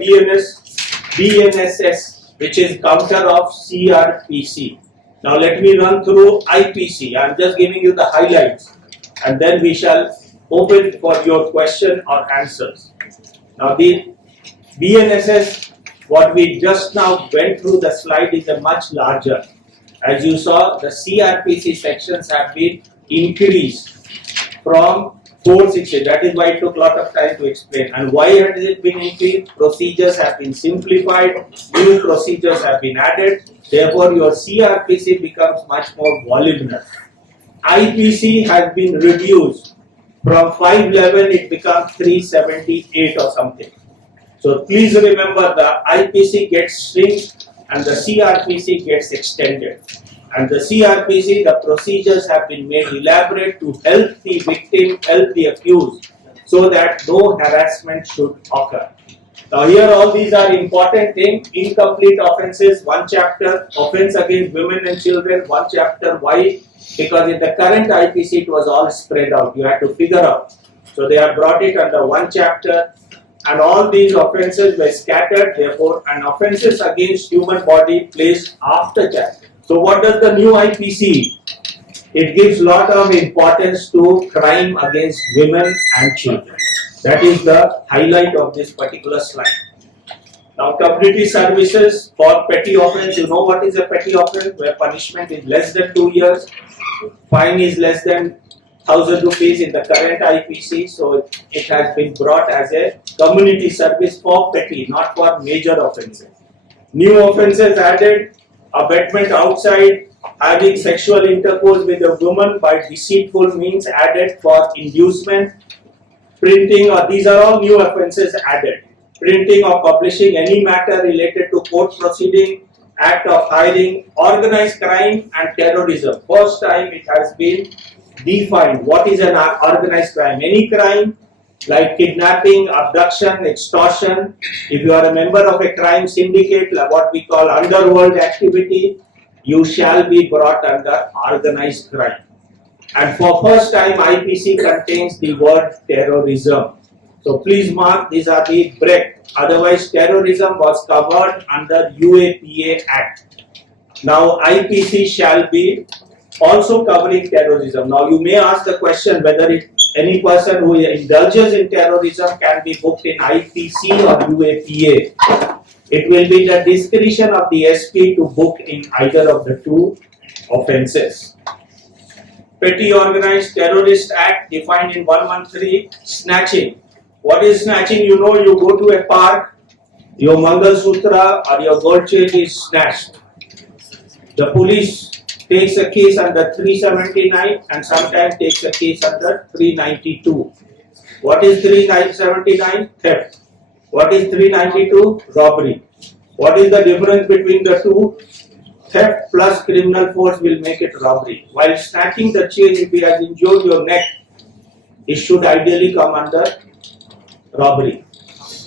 BNSS, which is counter of CRPC. Now let me run through IPC. I am just giving you the highlights, and then we shall open for your question or answers. Now the BNSS, what we just now went through the slide, is a much larger. As you saw, the CRPC sections have been increased from 460. That is why it took a lot of time to explain. And why has it been increased? Procedures have been simplified, new procedures have been added. Therefore, your CRPC becomes much more voluminous. IPC has been reduced from 511, it becomes 378 or something. So please remember, the IPC gets shrinked and the CRPC gets extended. And the CRPC, the procedures have been made elaborate to help the victim, help the accused, so that no harassment should occur. Now here all these are important things. Incomplete offences, one chapter. Offence against women and children, one chapter. Why? Because in the current IPC it was all spread out. You had to figure out. So they have brought it under one chapter. And all these offences were scattered. Therefore, an offences against human body placed after chapter. So what does the new IPC? It gives lot of importance to crime against women and children. That is the highlight of this particular slide. Now, community services for petty offence. You know what is a petty offence? Where punishment is less than 2 years, fine is less than 1,000 rupees in the current IPC. So it has been brought as a community service for petty, not for major offences. New offences added: abetment outside, having sexual intercourse with a woman by deceitful means added for inducement, printing, or these are all new offences added. Printing or publishing any matter related to court proceeding, act of hiring, organized crime and terrorism. First time it has been defined what is an organized crime. Any crime like kidnapping, abduction, extortion. If you are a member of a crime syndicate, like what we call underworld activity, you shall be brought under organized crime. And for first time, IPC contains the word terrorism. So please mark, these are the break. Otherwise, terrorism was covered under UAPA Act. Now, IPC shall be also covering terrorism. Now, you may ask the question whether any person who indulges in terrorism can be booked in IPC or UAPA. It will be the discretion of the SP to book in either of the two offences. Petty Organized Terrorist Act defined in 113. Snatching. What is snatching? You know, you go to a park, your Mangal Sutra or your gold chain is snatched. The police takes a case under 379 and sometimes takes a case under 392. What is 379? Theft. What is 392? Robbery. What is the difference between the two? Theft plus criminal force will make it robbery. While snatching the chain, if he has injured your neck, it should ideally come under robbery.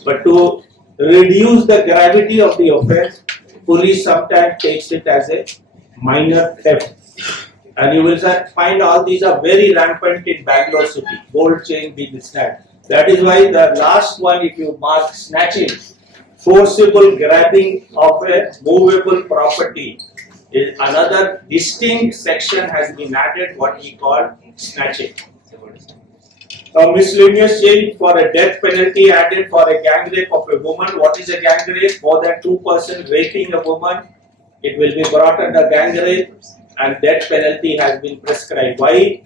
But to reduce the gravity of the offence, police sometimes takes it as a minor theft. And you will find all these are very rampant in Bangalore city. Gold chain being snatched. That is why the last one, if you mark snatching, forcible grabbing of a movable property, is another distinct section has been added, what we call snatching. A miscellaneous change for a death penalty added for a gang rape of a woman. What is a gang rape? More than 2 persons raping a woman. It will be brought under gang rape and death penalty has been prescribed. Why?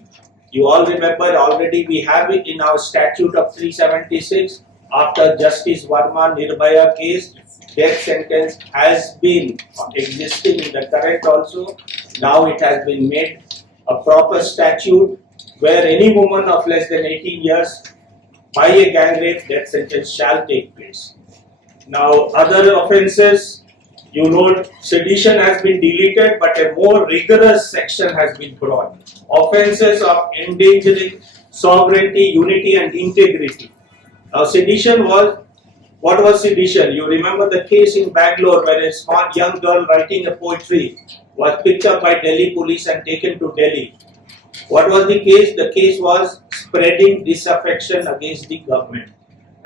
You all remember already we have it in our statute of 376 after Justice Verma Nirbhaya case. death sentence has been existing in the current also. Now it has been made a proper statute where any woman of less than 18 years by a gang rape, death sentence shall take place. Now other offences, you know, sedition has been deleted, but a more rigorous section has been brought. Offences of endangering sovereignty, unity and integrity. Now sedition was, what was sedition? You remember the case in Bangalore where a small young girl writing a poetry was picked up by Delhi police and taken to Delhi. What was the case? The case was spreading disaffection against the government,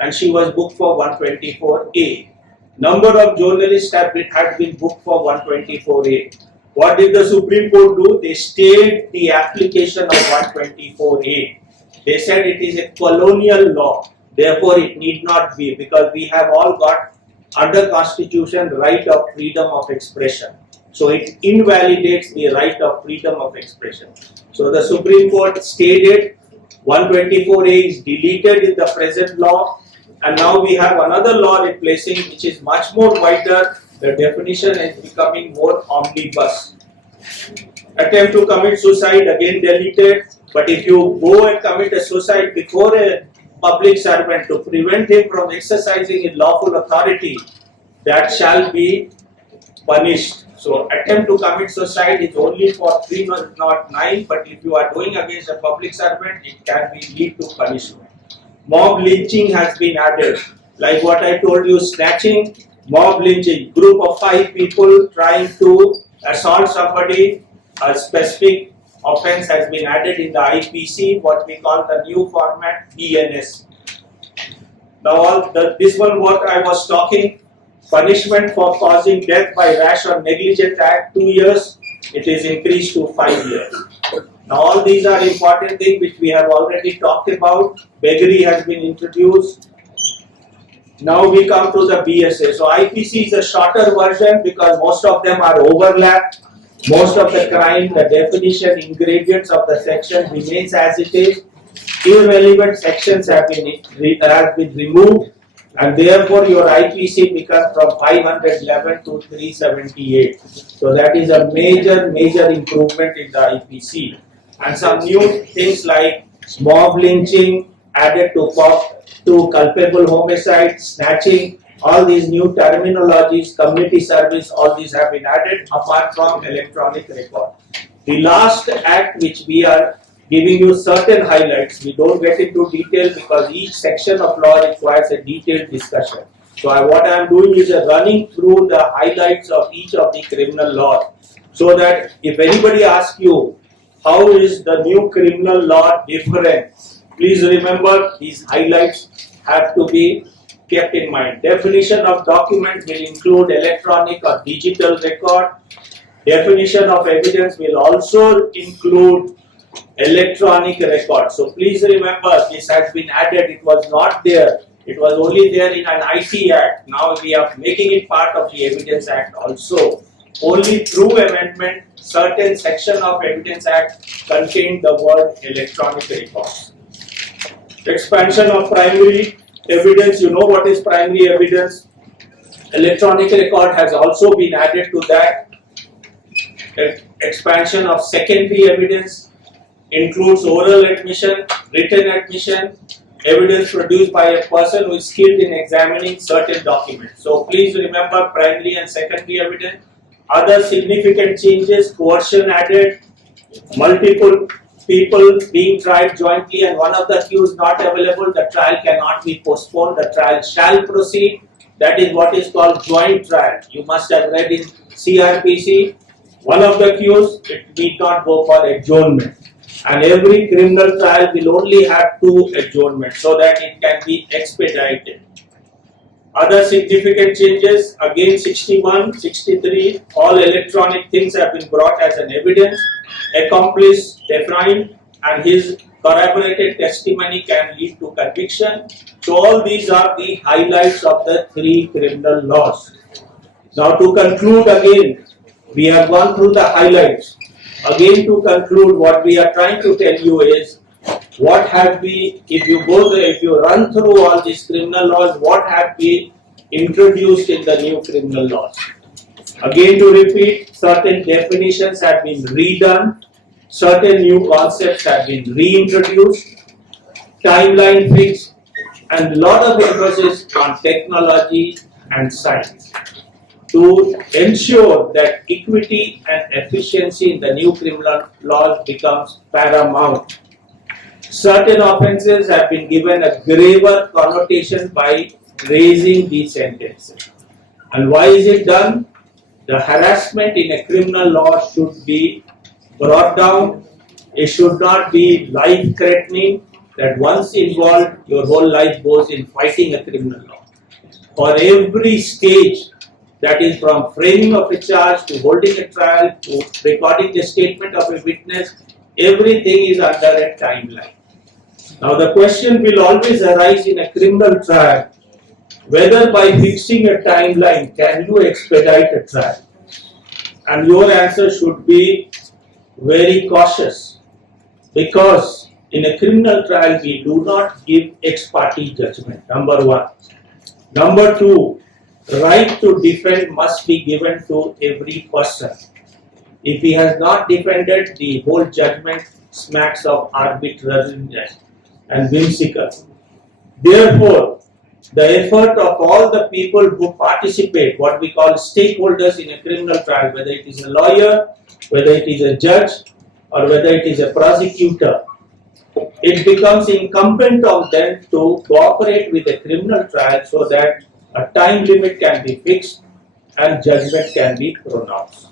and she was booked for 124A. Number of journalists had been booked for 124A. What did the Supreme Court do? They stayed the application of 124A. They said it is a colonial law, therefore it need not be, because we have all got under Constitution right of freedom of expression. So it invalidates the right of freedom of expression. So the Supreme Court stated 124A is deleted in the present law, and now we have another law replacing, which is much more wider. The definition is becoming more omnibus. Attempt to commit suicide, again deleted, but if you go and commit a suicide before a public servant to prevent him from exercising his lawful authority, that shall be punished. So attempt to commit suicide is only for 3, not 9, but if you are doing against a public servant, it can be lead to punishment. Mob lynching has been added. Like what I told you, snatching, mob lynching, group of 5 people trying to assault somebody, a specific offense has been added in the IPC, what we call the new format, ENS. Now this one what I was talking, punishment for causing death by rash or negligent act, 2 years, it is increased to 5 years. Now all these are important things which we have already talked about. Beggary has been introduced. Now we come to the BSA. So IPC is a shorter version because most of them are overlapped. Most of the crime, the definition, ingredients of the section remains as it is. Irrelevant sections have been removed, and therefore your IPC becomes from 511 to 378. So that is a major improvement in the IPC. And some new things like mob lynching added to culpable homicide, snatching, all these new terminologies, community service, all these have been added apart from electronic record. The last act which we are giving you certain highlights, we don't get into detail because each section of law requires a detailed discussion. So what I am doing is running through the highlights of each of the criminal laws, so that if anybody asks you, how is the new criminal law different? Please remember these highlights have to be kept in mind. Definition of document will include electronic or digital record. Definition of evidence will also include electronic record. So please remember this has been added. It was not there. It was only there in an IT Act. Now we are making it part of the Evidence Act also. Only through amendment, certain section of Evidence Act contained the word electronic records. Expansion of primary evidence. You know what is primary evidence. Electronic record has also been added to that. Expansion of secondary evidence includes oral admission, written admission, evidence produced by a person who is skilled in examining certain documents. So please remember primary and secondary evidence. Other significant changes: coercion added, multiple people being tried jointly and one of the accused not available, the trial cannot be postponed, the trial shall proceed. That is what is called joint trial. You must have read in CRPC, one of the accused, it need not go for adjournment. And every criminal trial will only have 2 adjournments so that it can be expedited. Other significant changes, again 61, 63, all electronic things have been brought as an evidence. Accomplice defined and his corroborated testimony can lead to conviction. So all these are the highlights of the 3 criminal laws. Now to conclude again, we have gone through the highlights. Again to conclude, what we are trying to tell you is, what have we, if you run through all these criminal laws, what have we introduced in the new criminal laws. Again, to repeat, certain definitions have been redone, certain new concepts have been reintroduced, timeline fixed, and lot of emphasis on technology and science to ensure that equity and efficiency in the new criminal laws becomes paramount. Certain offences have been given a graver connotation by raising the sentences. And why is it done? The harassment in a criminal law should be brought down. It should not be life-threatening, that once involved, your whole life goes in fighting a criminal law. For every stage, that is from framing of a charge to holding a trial to recording the statement of a witness, everything is under a timeline. Now the question will always arise in a criminal trial, whether by fixing a timeline can you expedite a trial? And your answer should be very cautious, because in a criminal trial we do not give ex parte judgment, number one. Number two, right to defend must be given to every person. If he has not defended, the whole judgment smacks of arbitrariness and whimsical. Therefore, the effort of all the people who participate, what we call stakeholders in a criminal trial, whether it is a lawyer, whether it is a judge, or whether it is a prosecutor, it becomes incumbent on them to cooperate with a criminal trial so that a time limit can be fixed and judgment can be pronounced.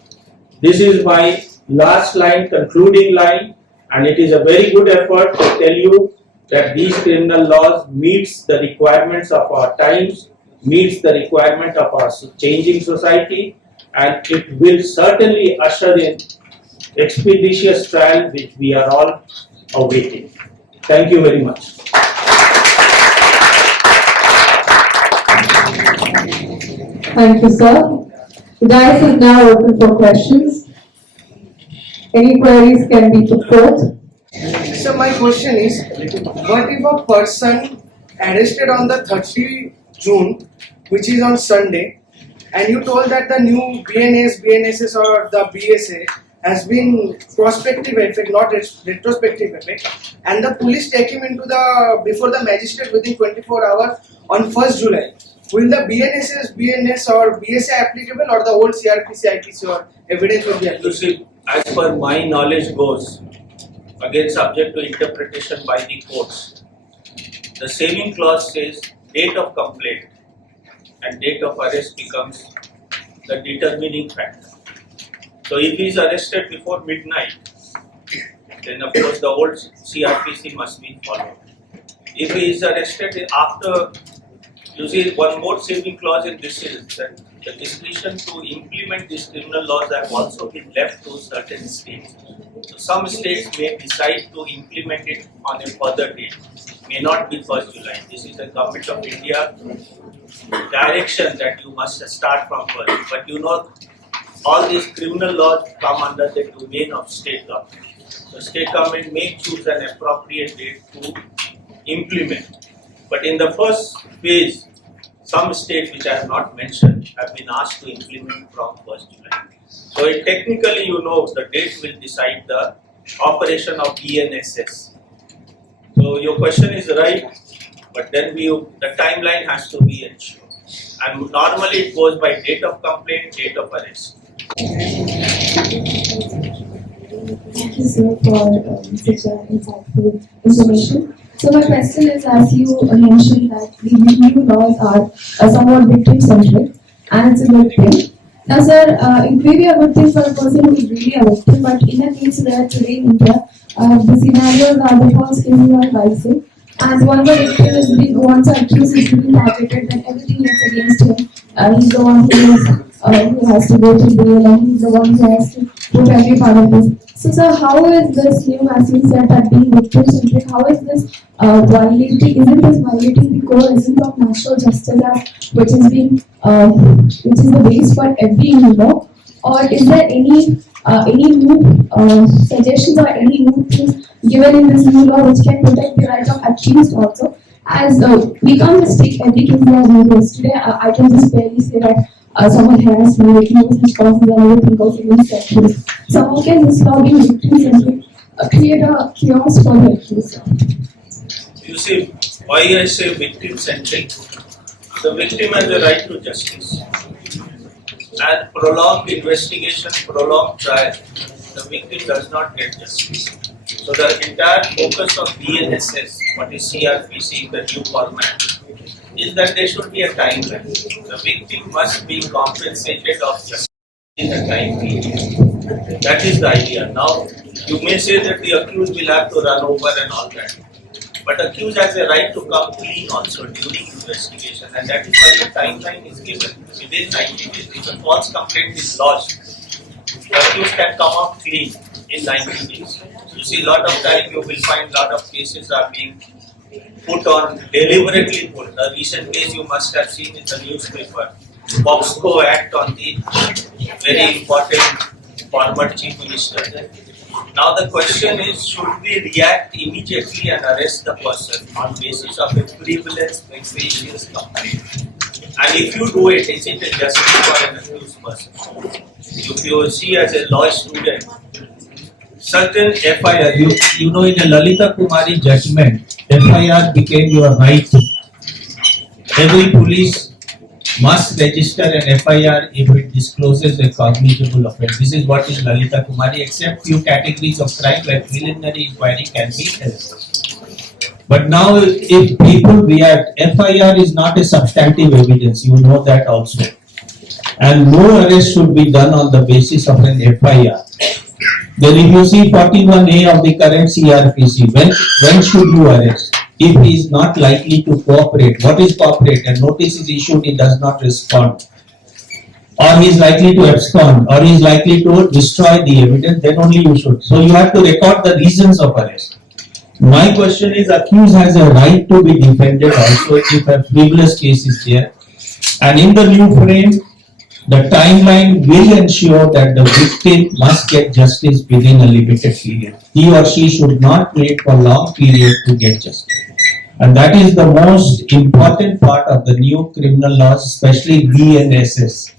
This is my last line, concluding line, and it is a very good effort to tell you that these criminal laws meets the requirements of our times, meets the requirement of our changing society, and it will certainly usher in expeditious trial which we are all awaiting. Thank you very much. Thank you, sir. The dais is now open for questions. Any queries can be put forth. So my question is, what if a person arrested on the 30 June, which is on Sunday, and you told that the new BNSS or the BSA has been prospective effect, not retrospective effect, and the police take him into before the magistrate within 24 hours on 1st July. Will the BNS or BSA applicable, or the old CRPC, IPC or evidence will be applicable? You see, as per my knowledge goes, again subject to interpretation by the courts, the saving clause says date of complaint and date of arrest becomes the determining factor. So if he is arrested before midnight, then of course the old CRPC must be followed. If he is arrested after, you see, one more saving clause in this is that the discretion to implement these criminal laws have also been left to certain states. So some states may decide to implement it on a further date, may not be 1st July. This is the Government of India direction that you must start from 1st. But you know, all these criminal laws come under the domain of state government. So state government may choose an appropriate date to implement. But in the first phase, some states which I have not mentioned have been asked to implement from 1st July. So technically, you know, the date will decide the operation of BNSS. So your question is right, but then the timeline has to be ensured. And normally it goes by date of complaint, date of arrest. Thank you, sir, for such insightful information. So my question is, as you mentioned that the new laws are somewhat victim-centric, and it's a good thing. Now, sir, it may be a good thing for a person who is really a victim, but in a case where today in India, the scenarios are the false cases are rising. As one the victim is being once accused is being targeted, then everything is against him. He's the one who has to go to jail, and he's the one who has to put every part of this. So, sir, how is this new, as you said, that being victim-centric, how is this isn't this violating the core essence of natural justice Act, which is the base for every new law? Or is there any new suggestions or any new things given in this new law which can protect the rights of accused also? As we can't just take every case as news. Today, I can just barely say that someone harassed me, victims, his causes, and everything goes against sexual. Someone can just now be victims and create a chaos for the accused. You see, why I say victim centric? The victim has the right to justice. And prolonged investigation, prolonged trial, the victim does not get justice. So the entire focus of BNSS, what is CRPC in the new format, is that there should be a timeline. The victim must be compensated of justice in a time period. That is the idea. Now, you may say that the accused will have to run over and all that. But accused has a right to come clean also during investigation, and that is why the timeline is given within 90 days. If a false complaint is lodged, the accused can come out clean in 90 days. You see, a lot of time you will find lot of cases are being put on, deliberately put. A recent case you must have seen in the newspaper, POXCO Act on the very important former Chief Minister. Now the question is, should we react immediately and arrest the person on basis of a frivolous, vexatious complaint? And if you do it, is it a justice for an accused person? If you see as a law student, certain FIR, you know, in a Lalita Kumari judgment, FIR became your right. Every police must register an FIR if it discloses a cognizable offence. This is what is Lalita Kumari, except few categories of crime where preliminary inquiry can be held. But now if people react, FIR is not a substantive evidence, you know that also. And no arrest should be done on the basis of an FIR. Then if you see 41A of the current CRPC, when should you arrest? If he is not likely to cooperate. What is cooperate? A notice is issued, he does not respond. Or he is likely to abscond, or he is likely to destroy the evidence, then only you should. So you have to record the reasons of arrest. My question is, accused has a right to be defended also if a frivolous case is there. And in the new frame, the timeline will ensure that the victim must get justice within a limited period. He or she should not wait for a long period to get justice. And that is the most important part of the new criminal laws, especially BNSS.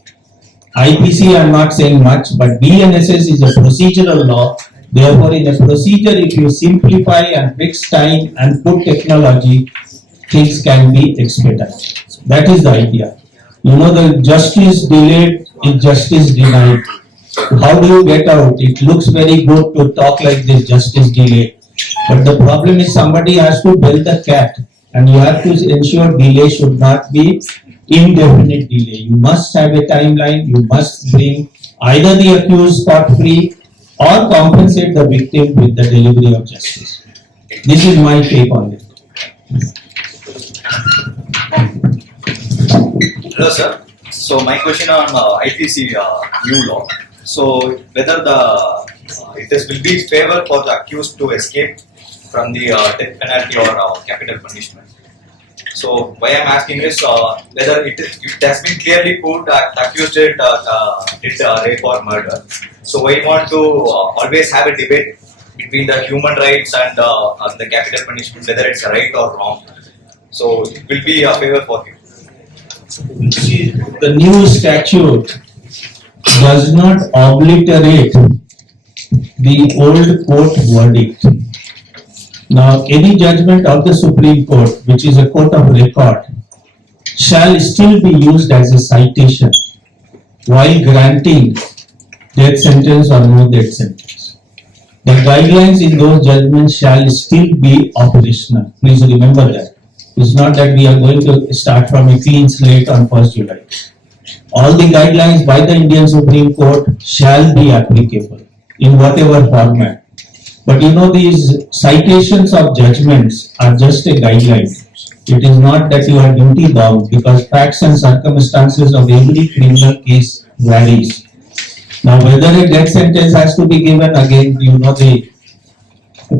IPC I am not saying much, but BNSS is a procedural law. Therefore, in a procedure, if you simplify and fix time and put technology, things can be expedited. That is the idea. You know, the justice delayed is justice denied. How do you get out? It looks very good to talk like this, justice delayed. But the problem is somebody has to bell the cat, and you have to ensure delay should not be indefinite delay. You must have a timeline, you must bring either the accused scot free or compensate the victim with the delivery of justice. This is my take on it. Hello, sir. So my question on IPC new law. So whether it will be favor for the accused to escape from the death penalty or capital punishment. So why I'm asking is whether it has been clearly put that the accused did rape or murder. So we want to always have a debate between the human rights and the capital punishment, whether it's right or wrong. So it will be a favor for you. See, the new statute does not obliterate the old court verdict. Now, any judgment of the Supreme Court, which is a court of record, shall still be used as a citation while granting death sentence or no death sentence. The guidelines in those judgments shall still be operational. Please remember that. It's not that we are going to start from a clean slate on 1st July. All the guidelines by the Indian Supreme Court shall be applicable in whatever format. But you know, these citations of judgments are just a guideline. It is not that you are duty bound, because facts and circumstances of every criminal case varies. Now, whether a death sentence has to be given, again, you know, the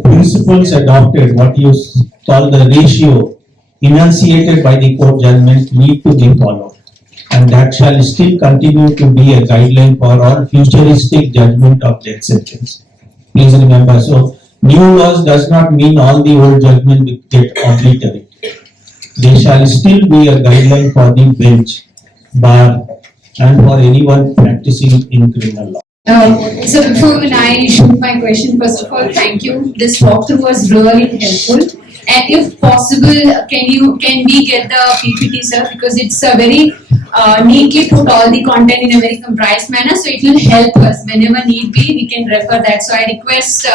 principles adopted, what you call the ratio enunciated by the court judgment, need to be followed. And that shall still continue to be a guideline for all futuristic judgment of death sentence. Please remember, so new laws does not mean all the old judgment will get obliterated. there shall still be a guideline for the bench, bar, and for anyone practicing in criminal law. So before I shoot my question, first of all, thank you. This walkthrough was really helpful. And if possible, can we get the PPT, sir? Because it's a very neatly put all the content in a very comprised manner, so it will help us whenever need be. We can refer that. So I request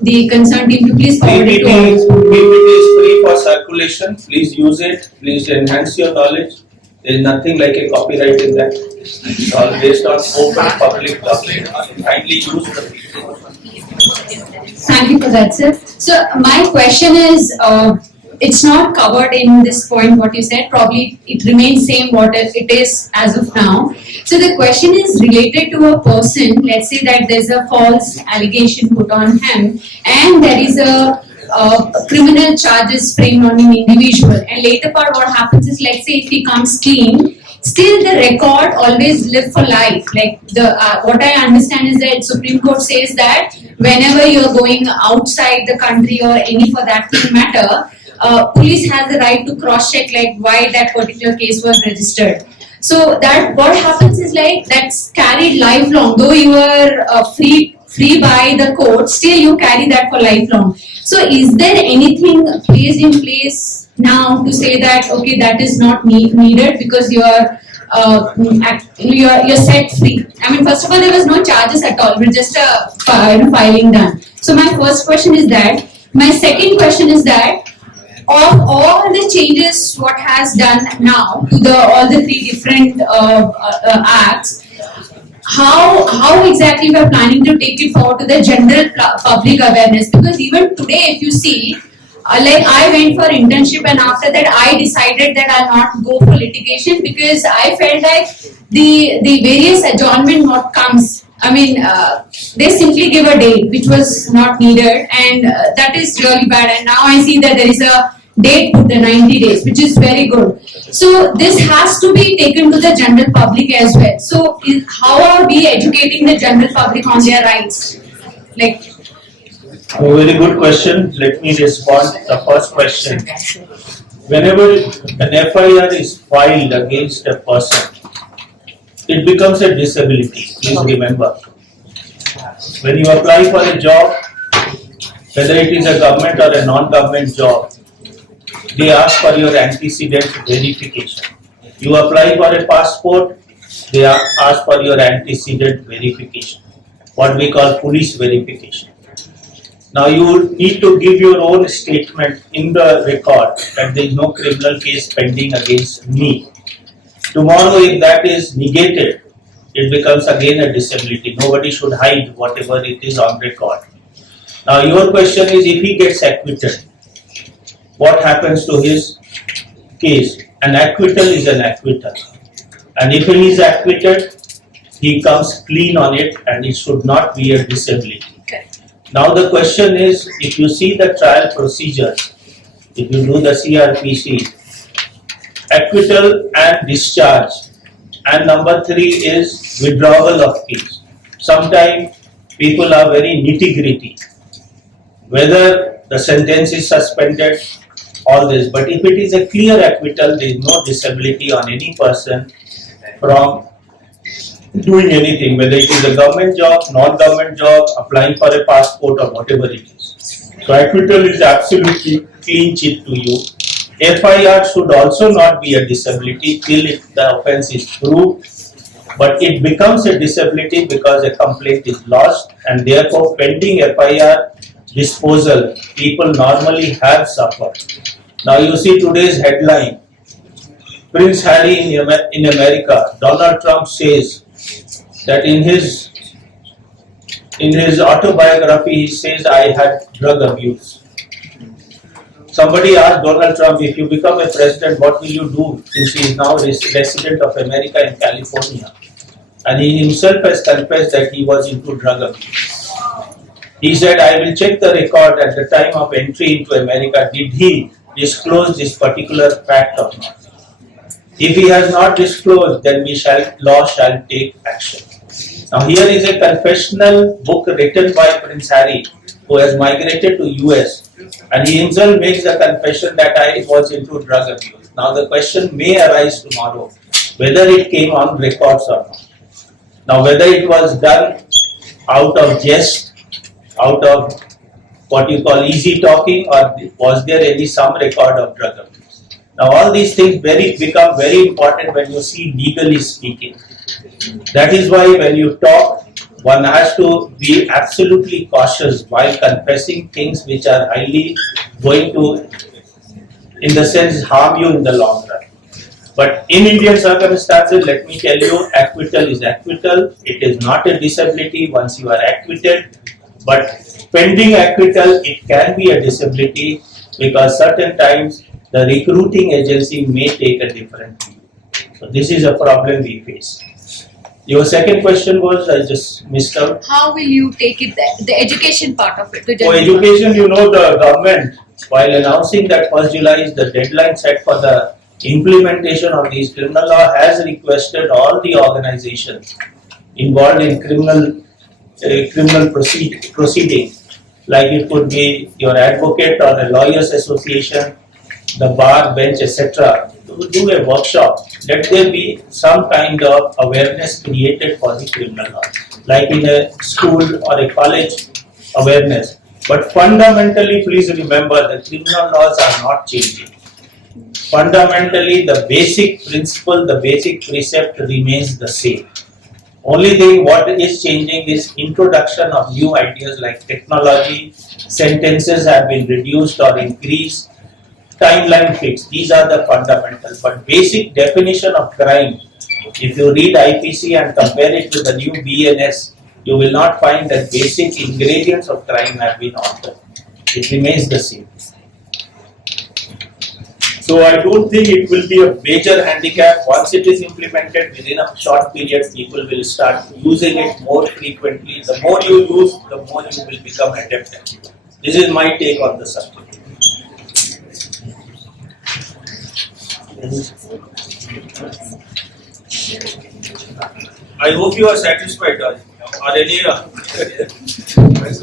the concerned team to please forward it to us. PPT is free for circulation. Please use it. Please enhance your knowledge. There is nothing like a copyright in that. It's all based on open public document. Kindly use the Thank you for that, sir. So my question is, it's not covered in this point what you said. Probably it remains same what it is as of now. So the question is related to a person. Let's say that there's a false allegation put on him, and there is a criminal charges framed on an individual. And later part, what happens is, let's say if he comes clean, still the record always live for life. Like the what I understand is that Supreme Court says that whenever you're going outside the country or any for that matter, police has the right to cross check like why that particular case was registered. So that what happens is like that's carried lifelong. Though you are free by the court, still you carry that for lifelong. So is there anything placed in place now to say that okay, that is not needed because you are you're set free? I mean, first of all, there was no charges at all. We're just a filing done. So my first question is that. My second question is that of all the changes what has done now to the all the three different acts, how exactly we are planning to take it forward to the general public awareness? Because even today, if you see, like I went for internship and after that I decided that I'll not go for litigation because I felt like the various adjournment what comes, I mean, they simply give a date which was not needed, and that is really bad. And now I see that there is a date put, the 90 days, which is very good. So this has to be taken to the general public as well. So how are we educating the general public on their rights? Like, A very good question. Let me respond to the first question. Whenever an FIR is filed against a person, it becomes a disability. Please remember. When you apply for a job, whether it is a government or a non-government job, they ask for your antecedent verification. You apply for a passport, they ask for your antecedent verification, what we call police verification. Now you need to give your own statement in the record that there is no criminal case pending against me. Tomorrow if that is negated, it becomes again a disability. Nobody should hide whatever it is on record. Now your question is, if he gets acquitted, what happens to his case? An acquittal is an acquittal. And if he is acquitted, he comes clean on it and it should not be a disability. Now the question is, if you see the trial procedures, if you do the CRPC, acquittal and discharge, and number 3 is withdrawal of case. Sometimes people are very nitty-gritty, whether the sentence is suspended, all this. But if it is a clear acquittal, there is no disability on any person from doing anything, whether it is a government job, non-government job, applying for a passport or whatever it is. So acquittal is absolutely clean sheet to you. FIR should also not be a disability till the offence is proved, but it becomes a disability because a complaint is lodged, and therefore pending FIR disposal, people normally have suffered. Now you see today's headline, Prince Harry in America, Donald Trump says that in his autobiography he says, I had drug abuse. Somebody asked Donald Trump, if you become a president, what will you do, since he is now a resident of America in California? And he himself has confessed that he was into drug abuse. He said, I will check the record at the time of entry into America. Did he disclose this particular fact or not? If he has not disclosed, then law shall take action. Now here is a confessional book written by Prince Harry, who has migrated to US, and he himself makes the confession that I was into drug abuse. Now the question may arise tomorrow whether it came on records or not. Now whether it was done out of jest, out of what you call easy talking, or was there some record of drug abuse? Now all these things become very important when you see legally speaking. That is why when you talk, one has to be absolutely cautious while confessing things which are highly going to, in the sense, harm you in the long run. But in Indian circumstances, let me tell you, acquittal is acquittal. It is not a disability once you are acquitted. But pending acquittal, it can be a disability because certain times the recruiting agency may take a different view. So this is a problem we face. Your second question was, I just missed out. How will you take it, the education part of it? For education, you know, the government, while announcing that 1st July is the deadline set for the implementation of these criminal law, has requested all the organizations involved in criminal proceeding, like it could be your advocate or the lawyers association, the bar bench, etc., to do a workshop. Let there be some kind of awareness created for the criminal law, like in a school or a college awareness. But fundamentally, please remember, the criminal laws are not changing. Fundamentally, the basic principle, the basic precept remains the same. Only thing what is changing is introduction of new ideas like technology, sentences have been reduced or increased, timeline fixed. These are the fundamentals. But basic definition of crime, if you read IPC and compare it with the new BNS, you will not find that basic ingredients of crime have been altered. It remains the same. So I don't think it will be a major handicap. Once it is implemented within a short period, people will start using it more frequently. The more you use, the more you will become adept at it. This is my take on the subject. I hope you are satisfied, or any. This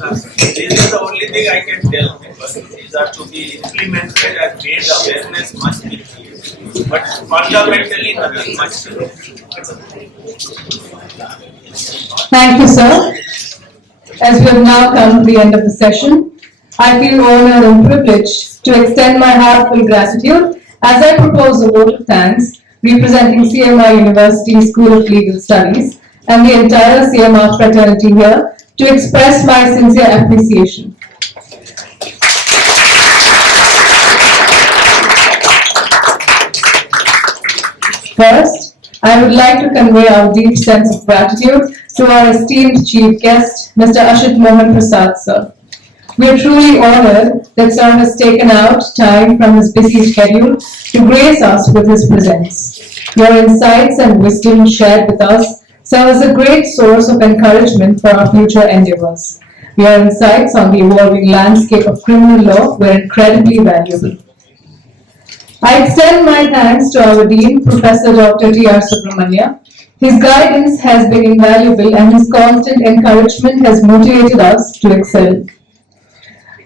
is the only thing I can tell, because these are to be implemented and made awareness must be created. But fundamentally, nothing much. Thank you, sir. As we have now come to the end of the session, I feel honored and privileged to extend my heartfelt gratitude as I propose a vote of thanks representing CMI University School of Legal Studies and the entire CMR fraternity here to express my sincere appreciation. First, I would like to convey our deep sense of gratitude to our esteemed chief guest, Mr. Ashit Mohan Prasad, sir. We are truly honored that sir has taken out time from his busy schedule to grace us with his presence. Your insights and wisdom shared with us serve as a great source of encouragement for our future endeavors. Your insights on the evolving landscape of criminal law were incredibly valuable. I extend my thanks to our Dean, Professor Dr. T.R. Subramania. His guidance has been invaluable and his constant encouragement has motivated us to excel.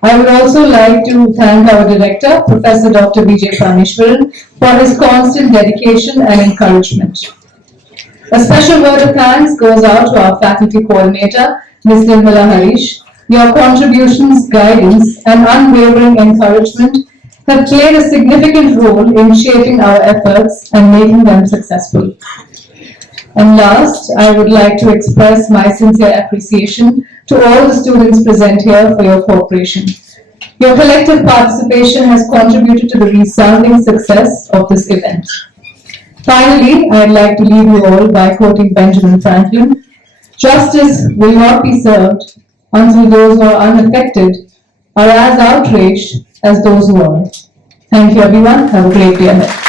I would also like to thank our Director, Professor Dr. Vijay Prameshwaran, for his constant dedication and encouragement. A special word of thanks goes out to our Faculty Coordinator, Ms. Nirmala Harish. Your contributions, guidance, and unwavering encouragement have played a significant role in shaping our efforts and making them successful. And last, I would like to express my sincere appreciation to all the students present here for your cooperation. Your collective participation has contributed to the resounding success of this event. Finally, I'd like to leave you all by quoting Benjamin Franklin: "Justice will not be served until those who are unaffected are as outraged as those who are." Thank you, everyone. Have a great day ahead.